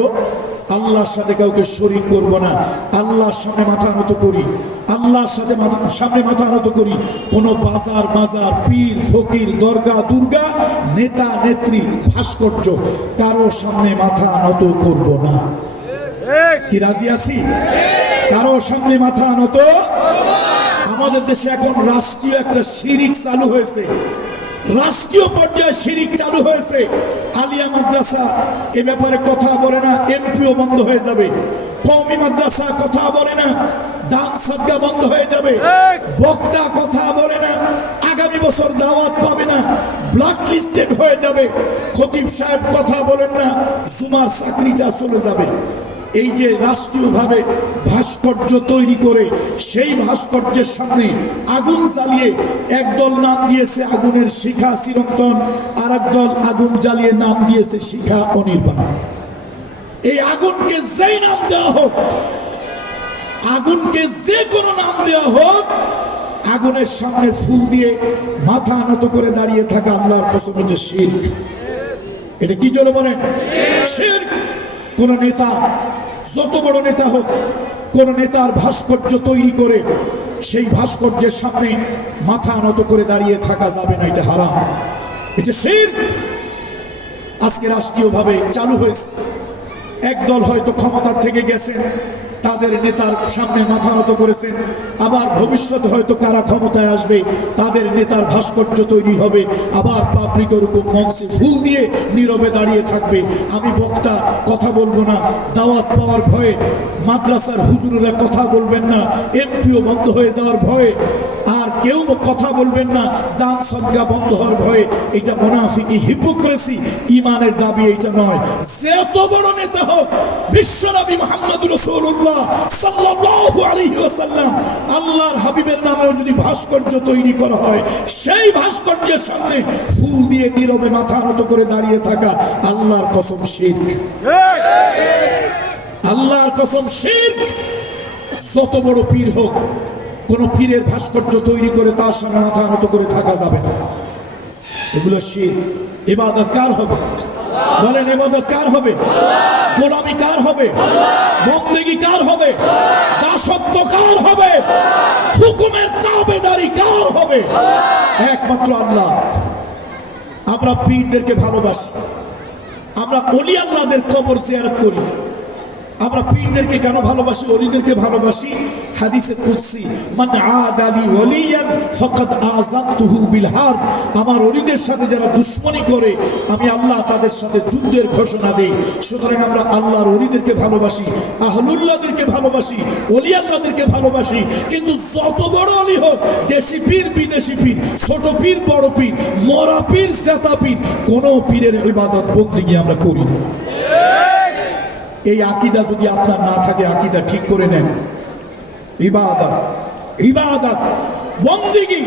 আল্লাহর সাথে কাউকে শরীক করব না। আল্লাহর সামনে মাথা নত করি, আল্লাহর সাথে সামনে মাথা নত করি। কোন বাজার, মাজার, পীর, ফকির, দরগা, দুর্গা, নেতা, নেত্রী, ভাস্কর্য, কারো সামনে মাথা নত করব না। কি রাজি আছি? কারো সামনে মাথা নত। আমাদের দেশে এখন রাষ্ট্রীয় একটা শিরিক চালু হয়েছে, রাষ্ট্রীয় পর্যায়ে শিরিক চালু হয়েছে। আলিয়া মাদ্রাসা এ ব্যাপারে কথা বলে না, এমপিও বন্ধ হয়ে যাবে। কওমি মাদ্রাসা কথা বলে না, দান সদকা বন্ধ হয়ে যাবে। বক্তা কথা বলে না, আগামী বছর দাওয়াত পাবে না, ব্ল্যাক লিস্টেড হয়ে যাবে। খতিব সাহেব কথা বলেন না, জুমার চাকরিটা চলে যাবে। এই যে রাষ্ট্রীয়ভাবে ভাস্কর্য তৈরি করে সেই ভাস্কর্যের সামনে আগুন জ্বালিয়ে একদল নাম দিয়েছে আগুনের শিখা চিরন্তন, আর একদল আগুন জ্বালিয়ে নাম দিয়েছে শিখা অনির্বাণ। এই আগুনকে যেই নাম দেওয়া হোক, আগুনকে যে কোনো নাম দেওয়া হোক, আগুনের সামনে ফুল দিয়ে মাথা নত করে দাঁড়িয়ে থাকা আল্লাহর কসম হচ্ছে শিরক। এটা কি জোরে বলেন? শিরক। কোন নেতা, যত বড় নেতা হোক, কোন নেতার ভাস্কর্য তৈরি করে সেই ভাস্কর্যের সামনে মাথা নত করে দাঁড়িয়ে থাকা যাবে না, এটা হারাম, এটা শিরক। আজকে রাষ্ট্রীয়ভাবে চালু হয়েছে। একদল হয়তো ক্ষমতার থেকে গেছেন, তাদের নেতার সামনে মাথা নত করেছেন। আবার ভবিষ্যতে হয়তো কারা ক্ষমতায় আসবে, তাদের নেতার ভাস্কর্য তৈরি হবে, আবার পাবলিক ওরকম মঞ্চে ফুল দিয়ে নীরবে দাঁড়িয়ে থাকবে। আমি বক্তা কথা বলবো না, দাওয়াত পাওয়ার ভয়ে মাদ্রাসার হুজুরেরা কথা বলবেন না, এমপিও বন্ধ হয়ে যাওয়ার ভয়ে, আর কেউ কথা বলবেন না, দান সদকা বন্ধ হওয়ার ভয়ে। এটা মুনাফিকি, হিপোক্রেসি, ইমানের দাবি এটা নয়। যত বড় নেতা হোক, বিশ্বনবী মুহাম্মদ রাসূলুল্লাহ সাল্লাল্লাহু আলাইহি ওয়াসাল্লাম আল্লাহর হাবিবের নামেও যদি ভাস্কর্য তৈরি করা হয়, সেই ভাস্কর্যের সামনে ফুল দিয়ে নীরবে মাথা নত করে দাঁড়িয়ে থাকা আল্লাহর কসম শিরক। আল্লাহর কসম শিরক। যত বড় পীর হোক, কোন পীরের ভাস্কর্য তৈরি করে তার সামনে মাথা নত করে থাকা যাবে না। এগুলো শিরক। ইবাদত কার হবে? বলেন, ইবাদত কার হবে? গোলামি কার হবে? বন্দেগী কার হবে? দাসত্ব কার হবে? হুকুমের তাবেদারি কার হবে? একমাত্র আল্লাহ। আমরা পীরদেরকে ভালোবাসি, আমরা ওলি আল্লাহদের কবর জিয়ারত করি। আমরা পীরদেরকে কেন ভালোবাসি, ওলিদেরকে ভালোবাসি? হাদিসে কুদসি, মান আদালি ওলিয়ান ফাকাদ আযানতুহু বিল হারব। আমার ওলিদের সাথে যারা দুশমনি করে, আমি আল্লাহ তাদের সাথে যুদ্ধের ঘোষণা দেই। সুতরাং আমরা আল্লাহর ওলিদেরকে ভালোবাসি, আহলুল্লাহদেরকে ভালোবাসি, ওলি আল্লাহদেরকে ভালোবাসি। কিন্তু যত বড় ওলি হোক, দেশি পীর, বিদেশি পীর, ছোট পীর, বড় পীর, মরা পীর, জেতা পীর, কোন পীরের ইবাদত বন্দেগী আমরা করি না। এই আকীদা যদি আপনার না থাকে, আকীদা ঠিক করে নেন। ইবাদত, ইবাদত, বন্দেগী,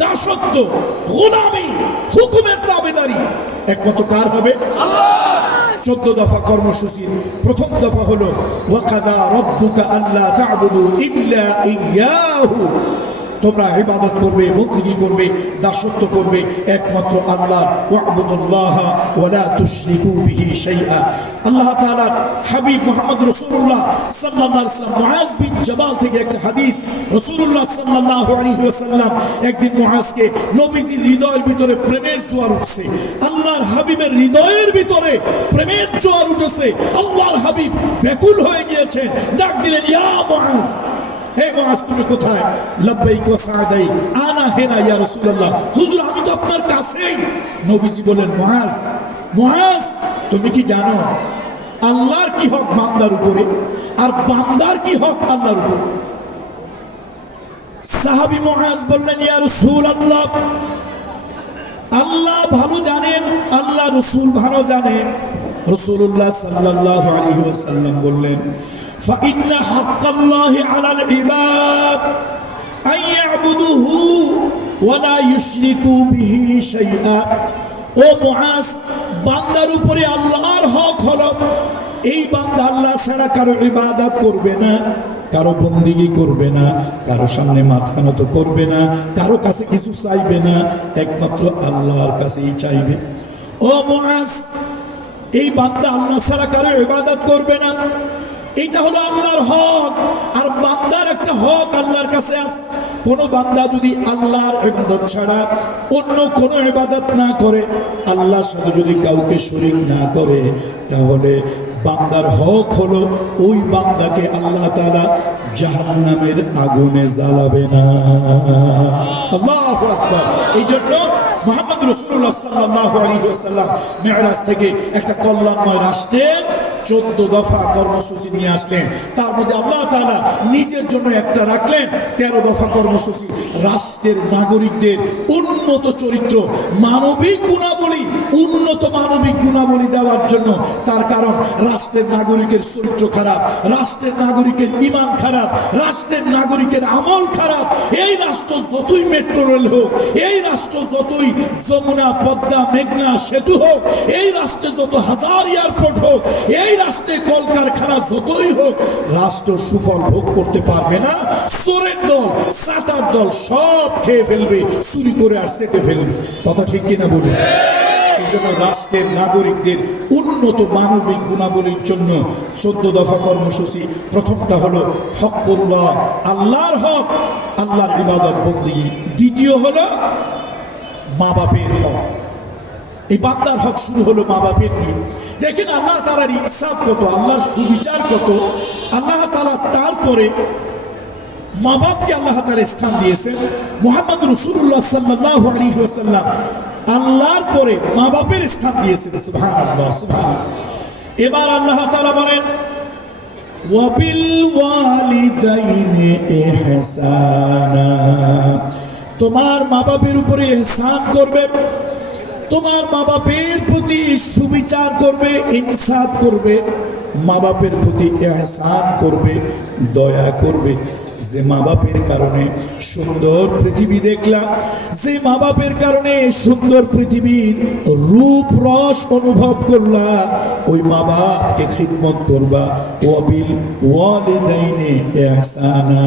দাসত্ব, গোলামি, হুকুমের তাবেদারি একমাত্র কার হবে? আল্লাহ। 14 দফা কর্মসূচির প্রথম দফা হলো ওয়াকাদা রাব্বুকা আল্লা তা'বুদু ইল্লা ইয়াহু। তোমরা ইবাদত করবে, বন্দেগী করবে, দাসত্ব করবে একমাত্র আল্লাহ। ওয়া'বুদুল্লাহ ওয়া লা তুশরিকু বিহি শাইআ। আল্লাহ তাআলার হাবিব মুহাম্মদ রাসূলুল্লাহ সাল্লাল্লাহু আলাইহি ওয়াসাল্লাম, মুআজ বিন জাবাল থেকে একটা হাদিস, রাসূলুল্লাহ সাল্লাল্লাহু আলাইহি ওয়াসাল্লাম একদিন মুআজকে, নবীজির হৃদয়ের ভিতরে প্রেমের জোয়ার উঠছে, আল্লাহর হাবিবের হৃদয়ের ভিতরে প্রেমের জোয়ার উঠেছে। আল্লাহর হাবিব ব্যাকুল হয়ে গিয়েছেন, ডাক দিলেন, ইয়া মুআজ, হে মুআজ তুমি কোথায়? লাব্বাইক ওয়া সা'দাইক, আনা হেনা ইয়া রাসূলুল্লাহ। হুজুর আমি তো আপনার কাছেই। নবীজি বলেন, মুআজ, মুআজ তুমি কি জানো আল্লাহর কি হক বান্দার উপরে, আর বান্দার কি হক আল্লাহর উপরে? সাহাবী মুআজ বললেন, ইয়া রাসূলুল্লাহ, আল্লাহ ভালো জানেন, আল্লাহ রাসূল ভালো জানেন। রাসূলুল্লাহ সাল্লাল্লাহু আলাইহি ওয়াসাল্লাম বললেন, فإن حق الله على العباد أن يعبدوه ولا يشركوا به شيئا। ও মুআজ, বান্দার উপরে আল্লাহর হক হলো, এই বান্দা আল্লাহ ছাড়া কারো ইবাদত করবে না, কারো বন্দেগী করবে না, কারো সামনে মাথা নত করবে না, কারো কাছে কিছু চাইবে না, একমাত্র আল্লাহর কাছেই চাইবে। ও মুআজ, এই বান্দা আল্লাহ ছাড়া কারো ইবাদত করবে না, এটা হলো আল্লাহর হক। আর বান্দার একটা হক আল্লাহর কাছে আছে। কোন বান্দা যদি আল্লাহর ইবাদত ছাড়া অন্য কোন ইবাদত না করে, আল্লাহর সাথে যদি কাউকে শরীক না করে, তাহলে বান্দার হক হলো ওই বান্দাকে আল্লাহ তাআলা জাহান্নামের আগুনে জ্বালাবে না। আল্লাহু আকবার। এই জন্য মুহাম্মদ রাসূলুল্লাহ সাল্লাল্লাহু আলাইহি ওয়াসাল্লাম মিরাজ থেকে একটা কল্যাণময় রাষ্ট্রের 14 দফা কর্মসূচি নিয়ে আসলেন। তার মধ্যে আল্লাহ তাআলা নিজের জন্য একটা রাখলেন 13 দফা কর্মসূচি। রাষ্ট্রের নাগরিকদের উন্নত চরিত্র, মানবিক গুণাবলী, উন্নত মানবিক গুণাবলী দেওয়ার জন্য। তার কারণ রাষ্ট্রের নাগরিকের চরিত্র খারাপ, রাষ্ট্রের নাগরিকের ঈমান খারাপ, রাষ্ট্রের নাগরিকের আমল খারাপ। এই রাষ্ট্র যতই মেট্রো রেল হোক, এই রাষ্ট্র যতই যমুনা, পদ্মা, মেঘনা সেতু হোক, এই রাষ্ট্রে যত হাজার এয়ারপোর্ট হোক, এই রাষ্ট্রে কলকারখানা যতই হোক, রাষ্ট্র সুফল ভোগ করতে পারবে না। চোরের দল, সাটার দল সব খেয়ে ফেলবে, চুরি করে আর সেটে ফেলবে। কথা ঠিক কিনা বলুন? এই জন্য রাষ্ট্রের নাগরিকদের উন্নত মানবিক গুণাবলীর জন্য 14 দফা কর্মসূচি। প্রথমটা হলো হকুল্লাহ, আল্লাহর হক, আল্লাহর ইবাদত বন্দেগী। দ্বিতীয় হলো মা বাপের হক। এই বান্দার হক শুরু হলো মা বাপের দিয়ে। দেখেন আল্লাহ তাআলার ইনসাফ কত, আল্লাহর সুবিচার কত। আল্লাহ তাআলা তারপরে মা বাপকে আল্লাহ তাআলা স্থান দিয়েছেন। মুহাম্মদ রাসূলুল্লাহ সাল্লাল্লাহু আলাইহি ওয়াসাল্লাম আল্লাহর পরে মা বাপের স্থান দিয়েছেন। সুবহানাল্লাহ, সুবহানাল্লাহ। এবার আল্লাহ তাআলা বলেন ওয়াবিল ওয়ালিদাইনি ইহসানা, তোমার মা বাপের উপরে ইহসান করবে, তোমার মা বাপের প্রতি সুবিচার করবে, ইনসাফ করবে, মা বাপের প্রতি ইহসান করবে, দয়া করবে। যে মা বাপের কারণে সুন্দর পৃথিবী দেখলাম, যে মা বাপের কারণে সুন্দর পৃথিবীর রূপ রস অনুভব করলা, ওই মা বাপকে খিদমত করবা। ওয়াবিল ওয়ালিদাইনি ইহসানা,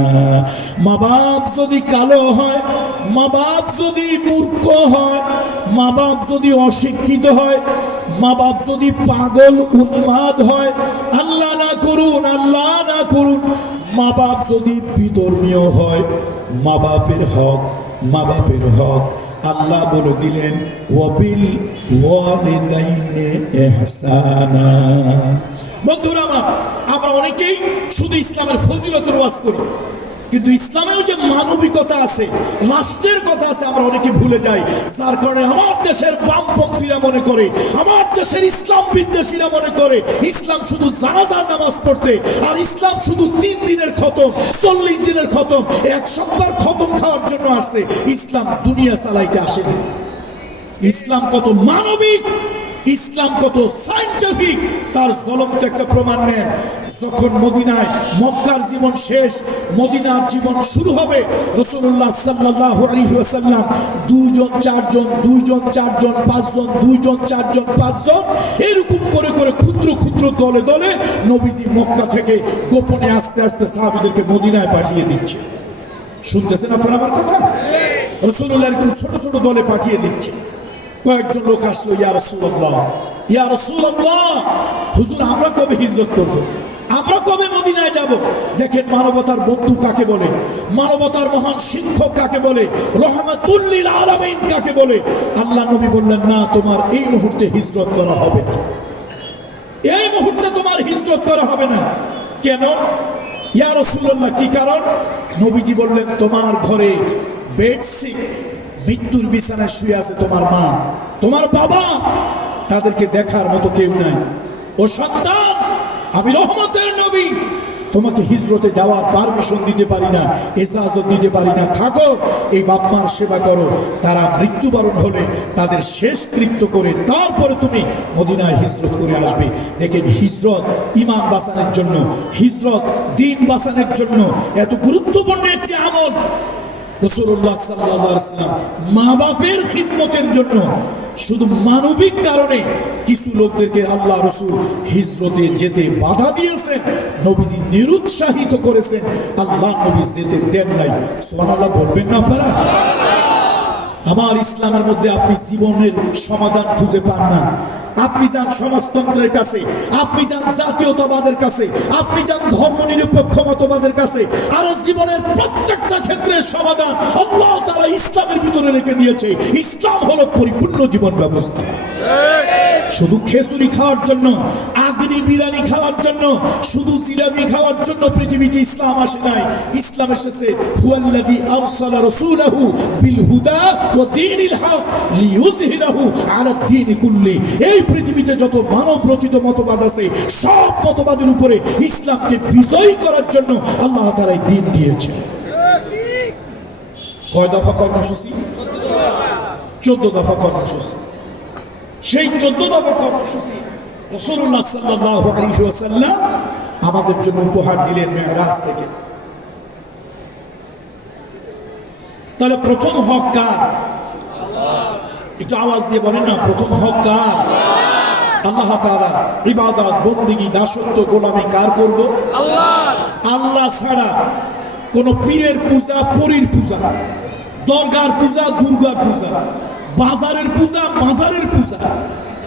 মা বাপ যদি কালো হয়, মা বাপ যদি মূর্খ হয়, মা বাপ যদি অশিক্ষিত হয়, মা বাপ যদি পাগল উন্মাদ হয়, আল্লাহ না করুন, আল্লাহ না করুন, মা বাপ যদি বিধর্মীয় হয়, মা বাপের হক, মা বাপের হক আল্লাহ বলে দিলেন ওয়াবিল ওয়ালিদাইনি ইহসানা। বন্ধুরা আমার, আমরা অনেকেই শুধু ইসলামের ফজিলতের ওয়াজ করি, কিন্তু ইসলামেও যে মানবিকতা আছে, রাষ্ট্রের কথা আছে, আমরা অনেকে ভুলে যাই। যার কারণে আমার দেশের বামপন্থীরা মনে করে, আমার দেশের ইসলাম বিদ্বেষীরা মনে করে ইসলাম শুধু জানাজার নামাজ পড়তে, আর ইসলাম শুধু 3 দিনের খতম, 40 দিনের খতম, 1 সপ্তাহ খতম খাওয়ার জন্য আসছে। ইসলাম দুনিয়া চালাইতে আসেনি। ইসলাম কত মানবিক, ইসলাম কত সায়েন্টিফিক, তার জ্বলন্ত একটা প্রমাণ নেন। যখন মদিনায়, মক্কার জীবন শেষ, মদিনার জীবন শুরু হবে, রাসূলুল্লাহ সাল্লাল্লাহু আলাইহি ওয়াসাল্লাম 2 জন 4 জন, 2 জন 4 জন, 5 জন, 2 জন 4 জন, 5 জন, এরকম করে করে ক্ষুদ্র ক্ষুদ্র দলে দলে নবীজি মক্কা থেকে গোপনে আস্তে আস্তে সাহাবীদেরকে মদিনায় পাঠিয়ে দিচ্ছে। শুনতেছেন আপনারা আমার কথা? রাসূলুল্লাহ এরকম ছোট ছোট দলে পাঠিয়ে দিচ্ছে। কয়েকজন লোক আসলো, ইয়া রাসূলুল্লাহ, ইয়া রাসূলুল্লাহ, হুজুর আমরা কবে হিজরত করব, আমরা কবে মদিনায় যাব? দেখেন মানবতার বন্ধু কাকে বলে, মানবতার মহান শিক্ষক কাকে বলে, রহমাতুল লিল আলামিন কাকে বলে। আল্লাহ নবী বললেন না, তোমার এই মুহূর্তে হিজরত করা হবে না, এই মুহূর্তে তোমার হিজরত করা হবে না। কেন? ইয়া রাসূলুল্লাহ, কি কারণ? নবীজি বললেন তোমার ঘরে বেডশিট, মৃত্যুর বিছানায় শুয়ে আছে তোমার মা, তোমার বাবা, তাদেরকে দেখার মতো কেউ নাই। ও সন্তান, আমি রহমতের নবী, তোমাকে হিজরতে যাওয়ার পারমিশন দিতে পারি না, ইজাজত দিতে পারি না। থাকো, এই বাপ মার সেবা করো, তারা মৃত্যুবরণ হলে তাদের শেষ কৃত্য করে তারপরে তুমি মদিনায় হিজরত করে আসবে। দেখেন হিজরত ঈমান বাঁচানোর জন্য, হিজরত দ্বীন বাঁচানোর জন্য এত গুরুত্বপূর্ণ একটি আমল। রাসূলুল্লাহ সাল্লাল্লাহু আলাইহি ওয়াসাল্লাম মা বাপের খিদমতের জন্য শুধু মানবিক কারণে কিছু লোকদেরকে আল্লাহ রাসূল হিজরতে যেতে বাধা দিয়েছেন, নবীজি নিরুৎসাহিত করেছেন, আল্লাহ নবী যেতে দেন নাই। সুবহানাল্লাহ বলবেন না আপনারা? আমার ইসলামের মধ্যে আপনি জীবনের সমাধান খুঁজে পান না। আপনি যান সমাজতন্ত্রের কাছে, আপনি যান জাতীয়তাবাদের কাছে, আপনি যান ধর্মনিরপেক্ষ মতবাদের কাছে, আর জীবনের প্রত্যেকটা ক্ষেত্রে সমাধান আল্লাহ তাআলা ইসলামের ভিতরে রেখে দিয়েছে। ইসলাম হলো পরিপূর্ণ জীবন ব্যবস্থা। শুধু খেসুরি খাওয়ার জন্য, আগ্নি বিরিয়ানি খাওয়ার জন্য, শুধু জিলাপি খাওয়ার জন্য পৃথিবীতে ইসলাম আসে নাই। ইসলাম এসেছে হুয়াল্লাযী আরসালা রাসূলাহু বিল হুদা ওয়া দীনিল হক লিইয়ুযহিরাহু আলা দ্বীনি কুল্লি। এই পৃথিবীতে যত মানব রচিত মতবাদ আছে, সব মতবাদের উপরে ইসলামকে বিজয়ী করার জন্য আল্লাহ তাআলা এই দ্বীন দিয়েছেন। কয় দফা কর্মসূচি? 14 দফা কর্মসূচি। সেই 14 দফা কর্মসূচি রাসূলুল্লাহ সাল্লাল্লাহু আলাইহি ওয়াসাল্লাম আমাদের জন্য উপহার দিলেন মেরাজ থেকে। তাহলে প্রথম হক কার? আল্লাহ। একটু আওয়াজ দিয়ে বলেন না, প্রথম হক কার? আল্লাহ তাআলা। ইবাদত, বন্দেগী, দাসত্ব, গোলামি কার করব? আল্লাহ। আল্লাহ ছাড়া কোন পীরের পূজা, পরীর পূজা, দরগার পূজা, দুর্গার পূজা, বাজারের পূজা, মাজারের পূজা,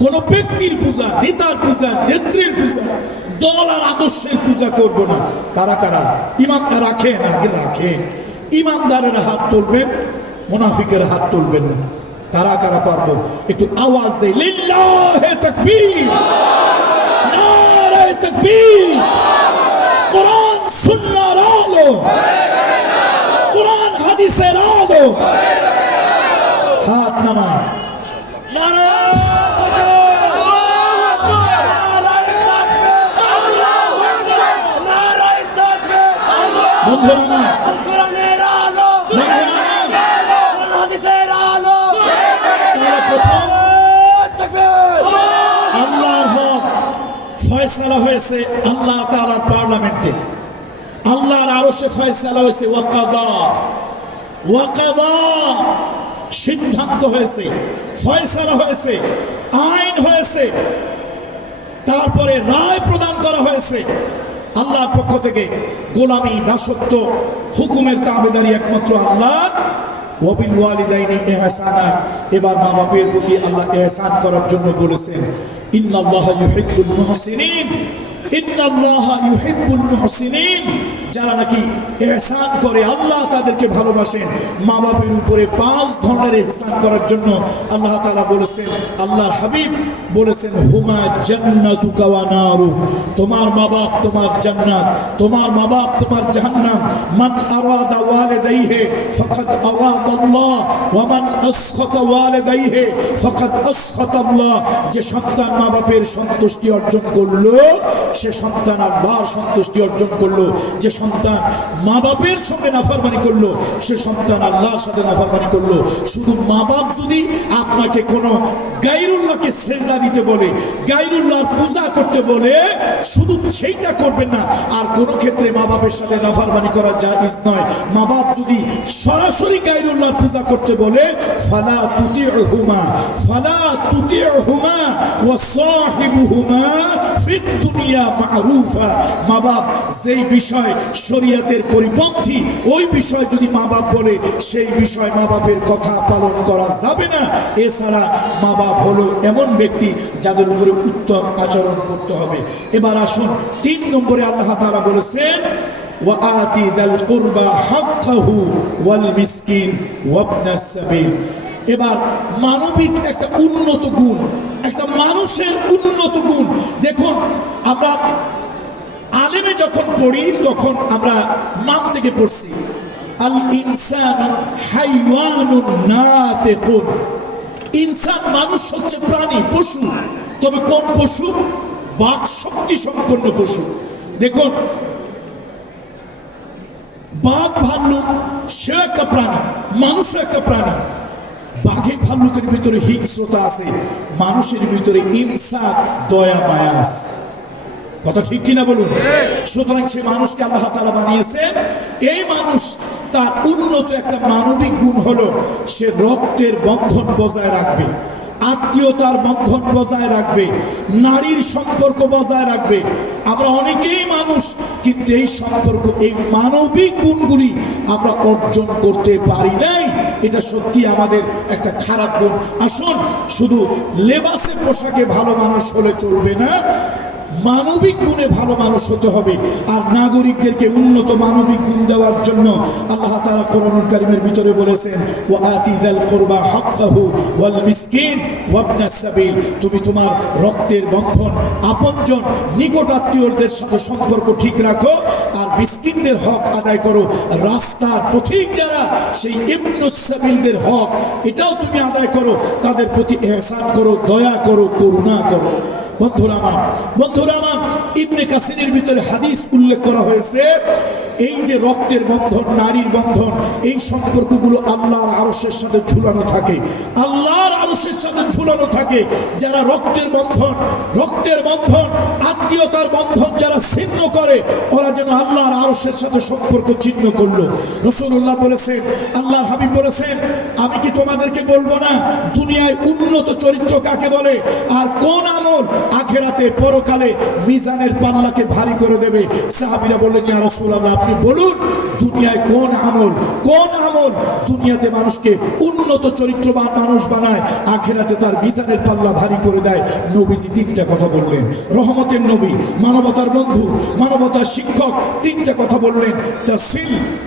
কোন ব্যক্তির পূজা, নেতার পূজা, নেত্রীর পূজা, দল আর আদর্শের পূজা করব না। কারা কারা ঈমানদার রাখেন? আগে রাখেন। ঈমানদারের হাত তুলবেন, মুনাফিকের হাত তুলবেন না। কারা কারা পারবো একটু আওয়াজ দেই, লিল্লাহে তাকবীর, নারে তাকবীর। কোরআন সুন্নাহর আলো, কোরআন হাদিসের আলো। হাত নামান। বন্ধুরা আমার, তাহলে প্রথম আল্লাহর হক ফয়সালা হয়েছে আল্লাহ তাআলার পার্লামেন্টে, আল্লাহর আরশে ফয়সালা হয়েছে, ওয়াকাদা সিদ্ধান্ত হয়েছে, ফয়সালা হয়েছে, আইন হয়েছে, তারপরে রায় প্রদান করা হয়েছে আল্লাহর পক্ষ থেকে। গোলামি, দাসত্ব, হুকুমের তাবেদারি একমাত্র আল্লাহ। ওয়াবিল ওয়ালিদাইনি ইহসানা, এবার মা বাপের প্রতি আল্লাহ ইহসান করার জন্য বলেছেন, ইন্নাল্লাহা ইউহিব্বুল মুহসিনিন, ইন্নাল্লাহা ইউহিব্বুল মুহসিনিন। যারা নাকি ইহসান করে আল্লাহ তাদেরকে ভালোবাসেন। মা বাপের উপরে 5 ধরনের ইহসান করার জন্য আল্লাহ তাআলা বলেছেন, আল্লাহর হাবিব বলেছেন, হুমা জান্নাতুকা ওয়া নারুক, তোমার মা বাপ তোমার জান্নাত, তোমার মা বাপ তোমার জাহান্নাম। মান আরাদা ওয়ালিদাইহি ফাকাদ আরাদাল্লাহ ওয়া মান আসখাতা ওয়ালিদাইহি ফাকাদ আসখাতাল্লাহ। যে সন্তান মা বাপের সন্তুষ্টি অর্জন করলো সে সন্তান আল্লাহর সন্তুষ্টি অর্জন করলো। যে সন্তান মা বাপের সঙ্গে নাফরমানি করলো সে সন্তান আল্লাহর সাথে নাফরমানি করলো। শুধু মা বাপ যদি আপনাকে কোনো গায়রুল্লাহকে সেজদা দিতে বলে, গায়রুল্লাহর পূজা করতে বলে, শুধু সেইটা করবেন না। আর কোনো ক্ষেত্রে মা বাপের সাথে নাফরমানি করা জায়েজ নয়। মা বাপ যদি সরাসরি গায়রুল্লাহর পূজা করতে বলে, ফালা তুতিউহুমা, ফালা তুতিউহুমা ওয়া সাহিবুহুমা ফিদ দুনিয়া মারুফা। মা বাপ যেই বিষয় শরীয়তের পরিপন্থী, ওই বিষয় যদি মা বাপ বলে, সেই বিষয় মা বাপের কথা পালন করা যাবে না। এছাড়া মা বাপ হলো এমন ব্যক্তি যাদের উপরে উত্তম আচরণ করতে হবে। এবার আসুন 3 নম্বরে আল্লাহ তাআলা বলেছেন, ওয়া আতি যাল কুরবা হাক্কাহু ওয়াল মিসকিন ওয়াবনাস সাবিল। এবার মানবিক একটা উন্নত গুণ, একটা মানুষের উন্নত গুণ। দেখুন, আমরা আলেমে যখন পড়ি তখন আমরা নাম থেকে পড়ছি, আল ইনসানু হাইওয়ানুন নাতিকুন। ইনসান মানুষ হচ্ছে প্রাণী, পশু। তবে কোন পশু? বাক শক্তি সম্পন্ন পশু। দেখুন, বাঘ ভাল্লুক সেও একটা প্রাণী, মানুষও একটা প্রাণী। বাঘে ভাল্লুকের ভিতরে হিংস্রতা আছে, মানুষের ভিতরে ইনসাফ, দয়া, মায়া আছে। কথা ঠিক কিনা বলুন? সুতরাং সে মানুষকে আল্লাহ তাআলা বানিয়েছেন। এই মানুষ তার উন্নত একটা মানবিক গুণ হলো সে রক্তের বন্ধন বজায় রাখবে, আত্মীয়তার বন্ধন বজায় রাখবে, নারীর সম্পর্ক বজায় রাখবে। আমরা অনেকেই মানুষ, কিন্তু এই সম্পর্ক, এই মানবিক গুণগুলি আমরা অর্জন করতে পারি নাই। এটা সত্যি আমাদের একটা খারাপ গুণ। আসুন, শুধু লেবাসে পোশাকে ভালো মানুষ হলে চলবে না, মানবিক গুণে ভালো মানুষ হতে হবে। আর নাগরিকদেরকে উন্নত মানবিক গুণ দেওয়ার জন্য আল্লাহ তাআলা কোরআনুল কারীমের ভিতরে বলেছেন, ওয়া আতি যাল কুরবা হাক্কাহু ওয়াল মিসকিন ওয়াবনাস সাবিল। তুমি তোমার রক্তের বন্ধন, আপনজন, নিকট আত্মীয়দের সাথে সম্পর্ক ঠিক রাখো, আর মিসকিনদের হক আদায় করো। রাস্তার পথিক যারা, সেই ইবনুস সাবিলদের হক এটাও তুমি আদায় করো, তাদের প্রতি ইহসান করো, দয়া করো, করুণা করো। বন্ধুরা আমার, ইবনে কাসিরের ভিতরে হাদিস উল্লেখ করা হয়েছে, এই যে রক্তের বন্ধন, নারীর বন্ধন, এই সম্পর্কগুলো আল্লাহর আরশের সাথে ঝুলানো থাকে, আল্লাহর আরশের সাথে ঝুলানো থাকে। যারা রক্তের বন্ধন, আত্মীয়তার বন্ধন যারা ছিন্ন করে, ওরা যেন আল্লাহর আরশের সাথে সম্পর্ক ছিন্ন করলো। রাসূলুল্লাহ বলেছেন, আল্লাহর হাবিব বলেছেন, আমি কি তোমাদেরকে বলবো না দুনিয়ায় উন্নত চরিত্র কাকে বলে, আর কোন আমল আখিরাতে পরকালে মিজানের পাল্লাকে ভারী করে দেবে? সাহাবীরা বললেন, ইয়া রাসূলুল্লাহ, আপনি আপনি বলুন দুনিয়ায় কোন আমল দুনিয়াতে মানুষকে উন্নত চরিত্রবান মানুষ বানায়, আখেরাতে তার মিজানের পাল্লা ভারী করে দেয়? নবীজি তিনটা কথা বললেন। রহমতের নবী, মানবতার বন্ধু, মানবতার শিক্ষক, তিনটা কথা বললেন।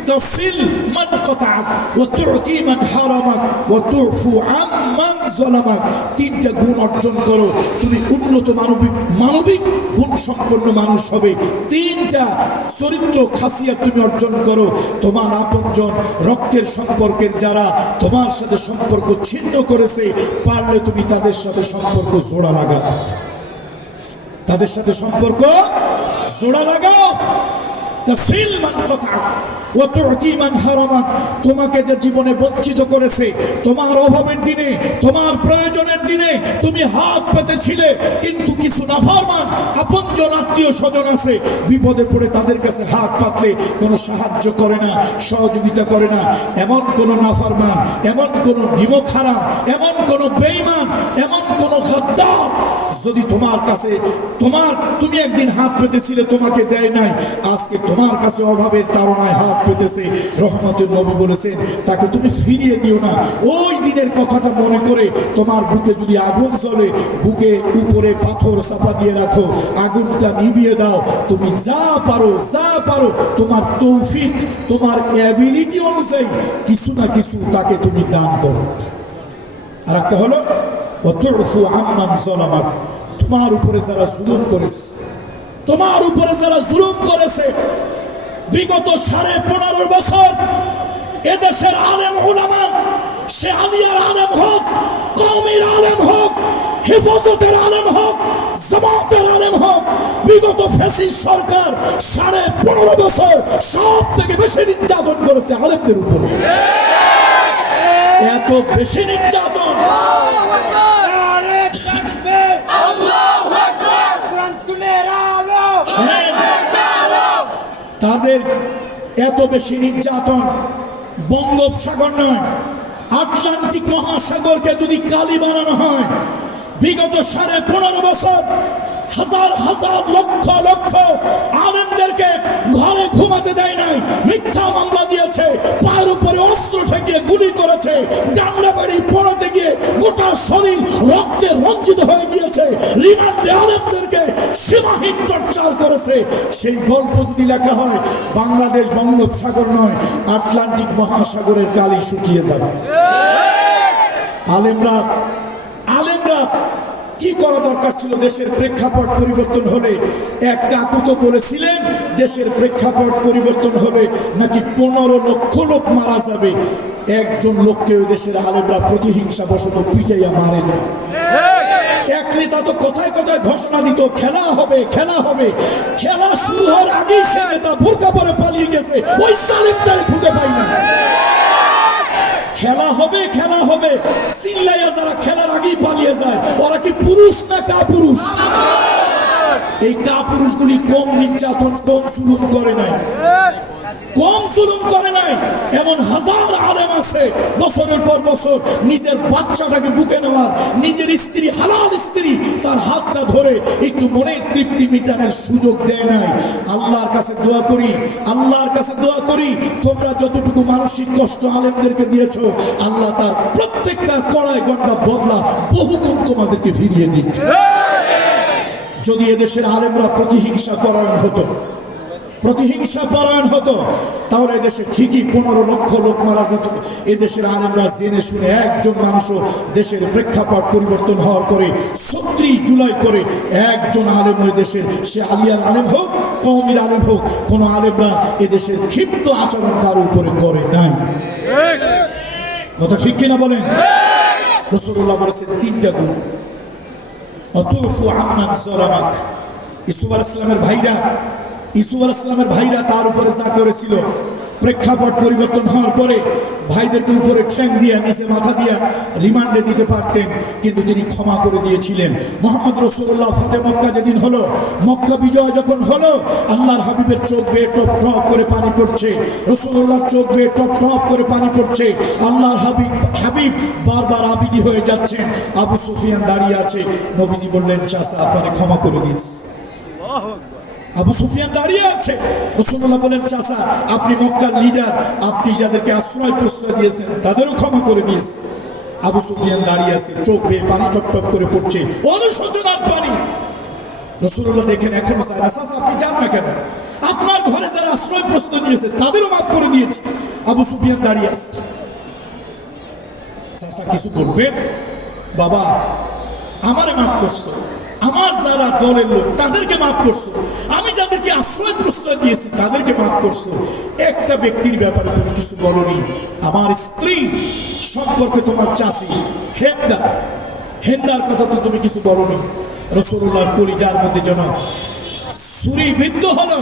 তাসিল মান কাতাআক ওয়া তু'তি মান হারামাক ওয়া তুফু আম্মান যালামাক। তিনটা গুণ অর্জন করো, তুমি উন্নত মানবিক গুণ সম্পন্ন মানুষ হবে। তিনটা চরিত্র খাসিয়াত তুমি অর্জন করো। তোমার আপনজন, রক্তের সম্পর্কের যারা তোমার সাথে সম্পর্ক ছিন্ন করেছে, পারলে তুমি তাদের সাথে সম্পর্ক জোড়া লাগাও, তাদের সাথে সম্পর্ক জোড়া লাগাও। তাসিল মান কাতাআক ওয়া তু'তি মান হারামাক। তোমাকে যে জীবনে বঞ্চিত করেছে, তোমার অভাবের দিনে, তোমার প্রয়োজনের দিনে তুমি হাত পেতেছিলে, কিন্তু কিছু নাফরমান আপনজন আত্মীয় স্বজন আছে, বিপদে পড়ে তাদের কাছে হাত পাতলে কোনো সাহায্য করে না, সহযোগিতা করে না। এমন কোন নাফরমান, এমন কোন নিমক হারাম, এমন কোন বেঈমান, এমন কোন গাদ্দার যদি তোমার কাছে তুমি একদিন হাত পেতেছিলে, তোমাকে দেয় নাই, আজকে তোমার কাছে অভাবের তাড়নায় হাত পেতেছে, রহমতের নবী বলেছেন তাকে তুমি ফিরিয়ে দিও না। ওই দিনের কথাটা মনে করে তোমার বুকে যদি আগুন জ্বলে, বুকে উপরে পাথর চাপা দিয়ে রাখো, আগুনটা নিভিয়ে দাও। তুমি যা পারো তোমার তৌফিক, তোমার অ্যাবিলিটি অনুযায়ী কিছু না কিছু তাকে তুমি দান করো। আর একটা হলো ওয়া তুফু আম্মান যালামাক। তোমার উপরে যারা জুলুম করেছে, বিগত 15.5 বছর এদেশের আলেম উলামা, সে আলিয়ার আলেম হোক, কওমের আলেম হোক, হেফাজতের আলেম হোক, জামাতের আলেম হোক, বিগত ফ্যাসিস্ট সরকার 15.5 বছর সব থেকে বেশি নির্যাতন করেছে আলেমদের উপরে। এত বেশি নির্যাতন, তাদের এত বেশি নির্যাতন বঙ্গোপসাগর নয়, আটলান্টিক মহাসাগরকে যদি কালি বানানো হয়, বিগত 15.5 বছর হাজার লক্ষ আলেমদেরকে ঘরে ঘুমাতে দেয় নাই, মিথ্যা মামলা দিয়েছে, পায়ের উপরে অস্ত্র ঠেকিয়ে গুলি করেছে, ডান্ডা বাড়ি পড়াতে গিয়ে গোটা শরীর রক্তে রঞ্জিত হয়ে গিয়েছে, রিমান্ডে আলেমদেরকে সীমাহীন টর্চার করেছে। সেই গল্প যদি লেখা হয়, বাংলাদেশ বঙ্গোপসাগর নয়, আটলান্টিক মহাসাগরের কালি শুকিয়ে যাবে। আলেমরা কি করা দরকার ছিল? দেশের প্রেক্ষাপট পরিবর্তন হলে, এক কাকু তো বলেছিলেন দেশের প্রেক্ষাপট পরিবর্তন হলে নাকি 15 লক্ষ লোক মারা যাবে। একজন লোককে ওই দেশের আলেমরা প্রতিহিংসা বশত পিটাইয়া মারে না। এক নেতা তো কথায় ঘোষণা দিত খেলা হবে, খেলা শুরু হওয়ার আগেই সে নেতা বোরকা পরে পালিয়ে গেছে, ওই সালেমটারে খুঁজে পাই না। খেলা হবে চিল্লাইয়া যারা খেলার আগেই পালিয়ে যায়, ওরা কি পুরুষ না কাপুরুষ? এই কাপুরুষগুলি কম নির্যাতন, কম জুলুম করে নাই। এমন হাজার আলেম আছে বছরের পর বছর নিজের বাচ্চাটাকে বুকে নেওয়ার, নিজের স্ত্রী, হালাল স্ত্রী, তার হাতটা ধরে একটু মনের তৃপ্তি মিটানোর সুযোগ দেয় নাই। আল্লাহর কাছে দোয়া করি তোমরা যতটুকু মানসিক কষ্ট আলেমদেরকে দিয়েছো, আল্লাহ তার প্রত্যেকটা কড়াই গন্ডা বদলা বহুগুণ তোমাদেরকে ফিরিয়ে দিক। যদি এদেশের আলেমরা প্রতিহিংসা পরায়ণ হতো, তাহলে এদেশে ঠিকই 15 লক্ষ লোক মারা যেত। এদেশের আলেমরা জেনে শুনে একজন মানুষও দেশের প্রেক্ষাপট পরিবর্তন হওয়ার পরে 36 জুলাই করে একজন আলেম ওই দেশের, সে আলিয়ার আলেম হোক, কওমের আলেম হোক, কোন আলেমরা এদেশের ক্ষিপ্ত আচরণ কারো উপরে করে নাই। কথা ঠিক কিনা বলেন? রাসূলুল্লাহ বলেছেন 3টা গুণ। অতুফু আম্মান যালামাক। ইউসুফ আলাইহিস সালামের ভাইরা তার উপরে যা করেছিল, প্রেক্ষাপট পরিবর্তন হওয়ার পরে ভাইদেরকে উপরে ঠ্যাং দিয়া, নিচে মাথা দিয়া রিমান্ডে দিতে পারতেন, কিন্তু তিনি ক্ষমা করে দিয়েছিলেন। মুহাম্মদ রাসূলুল্লাহ ফাতে মক্কা যেদিন হলো, মক্কা বিজয় যখন হলো, আল্লাহর হাবিবের চোখ বেয়ে টপ টপ করে পানি পড়ছে, রাসূলুল্লাহর চোখ বেয়ে টপ টপ করে পানি পড়ছে। আল্লাহর হাবিব বারবার আবিদি হয়ে যাচ্ছেন। আবু সুফিয়ান দাঁড়িয়ে আছে। নবীজি বললেন, চাচা আপনাকে ক্ষমা করে দিয়েছি। আবু সুফিয়ান দাঁড়িয়ে আছে। রাসূলুল্লাহ বলেন, চাচা আপনি মক্কার লিডার, আপনি যাদেরকে আশ্রয় প্রশ্রয় দিয়েছেন তাদেরও ক্ষমা করে দিয়েছে। আবু সুফিয়ান দাঁড়িয়ে আছে, চোখ বেয়ে পানি টপ টপ করে পড়ছে, অনুশোচনার পানি। রাসূলুল্লাহ দেখেন এখনো চায় না, চাচা আপনি যান না কেন? আপনার ঘরে যারা আশ্রয় প্রশ্রয় দিয়েছে তাদেরও মাফ করে দিয়েছে। আবু সুফিয়ান দাঁড়িয়ে আছে। চাচা কিছু বলবেন? বাবা আমারে মাফ করছো, আমার যারা দলের লোক তাদেরকে মাফ করছো, আমি যাদেরকে আশ্রয় প্রশ্রয় দিয়েছি তাদেরকে মাফ করছো। একটা ব্যক্তির ব্যাপারে তুমি কিছু বলনি, আমার স্ত্রী সম্পর্কে তোমার চাচি হেন্দা, হেন্দার কথা তো তুমি কিছু বলনি। রাসূলুল্লাহর কলিজার মধ্যে যেন ছুরি বিদ্ধ হলো,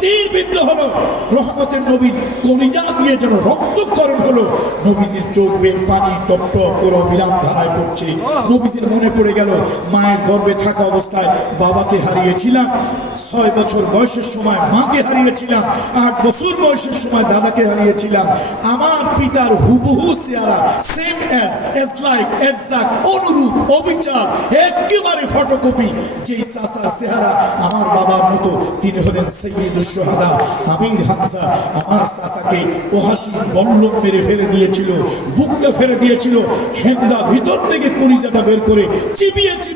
তীর বিদ্ধ হলো, রহমতের নবীর কলিজা দিয়ে যেন রক্তক্ষরণ হলো। নবীজির চোখ বেয়ে পানি টপ টপ করে অবিরাম ধারায় পড়ছে। নবীজির মনে পড়ে গেল মায়ের গর্ভে থাকা অবস্থায় বাবাকে হারিয়েছিলাম, 6 বছর বয়সের সময় মাকে হারিয়েছিলাম, 8 বছর বয়সের সময় দাদাকে হারিয়েছিলাম। আমার পিতার হুবহু চেহারা, সেম এজ লাইক এক্সাক্ট, অনুরূপ, অবিচার, একেবারে ফটোকপি যেই চাচার চেহারা আমার বাবার মতো, তিনি হলেন সাইয়্যিদুশ শুহাদা আমির হামজা। আমার চাচাকে ওহাসি বল্লম মেরে ফেলে দিয়েছিল, বুকটা ফেলে দিয়েছিল। হেন্দা ভিতর থেকে কলিজাটা বের করে চিবিয়ে চিবিয়ে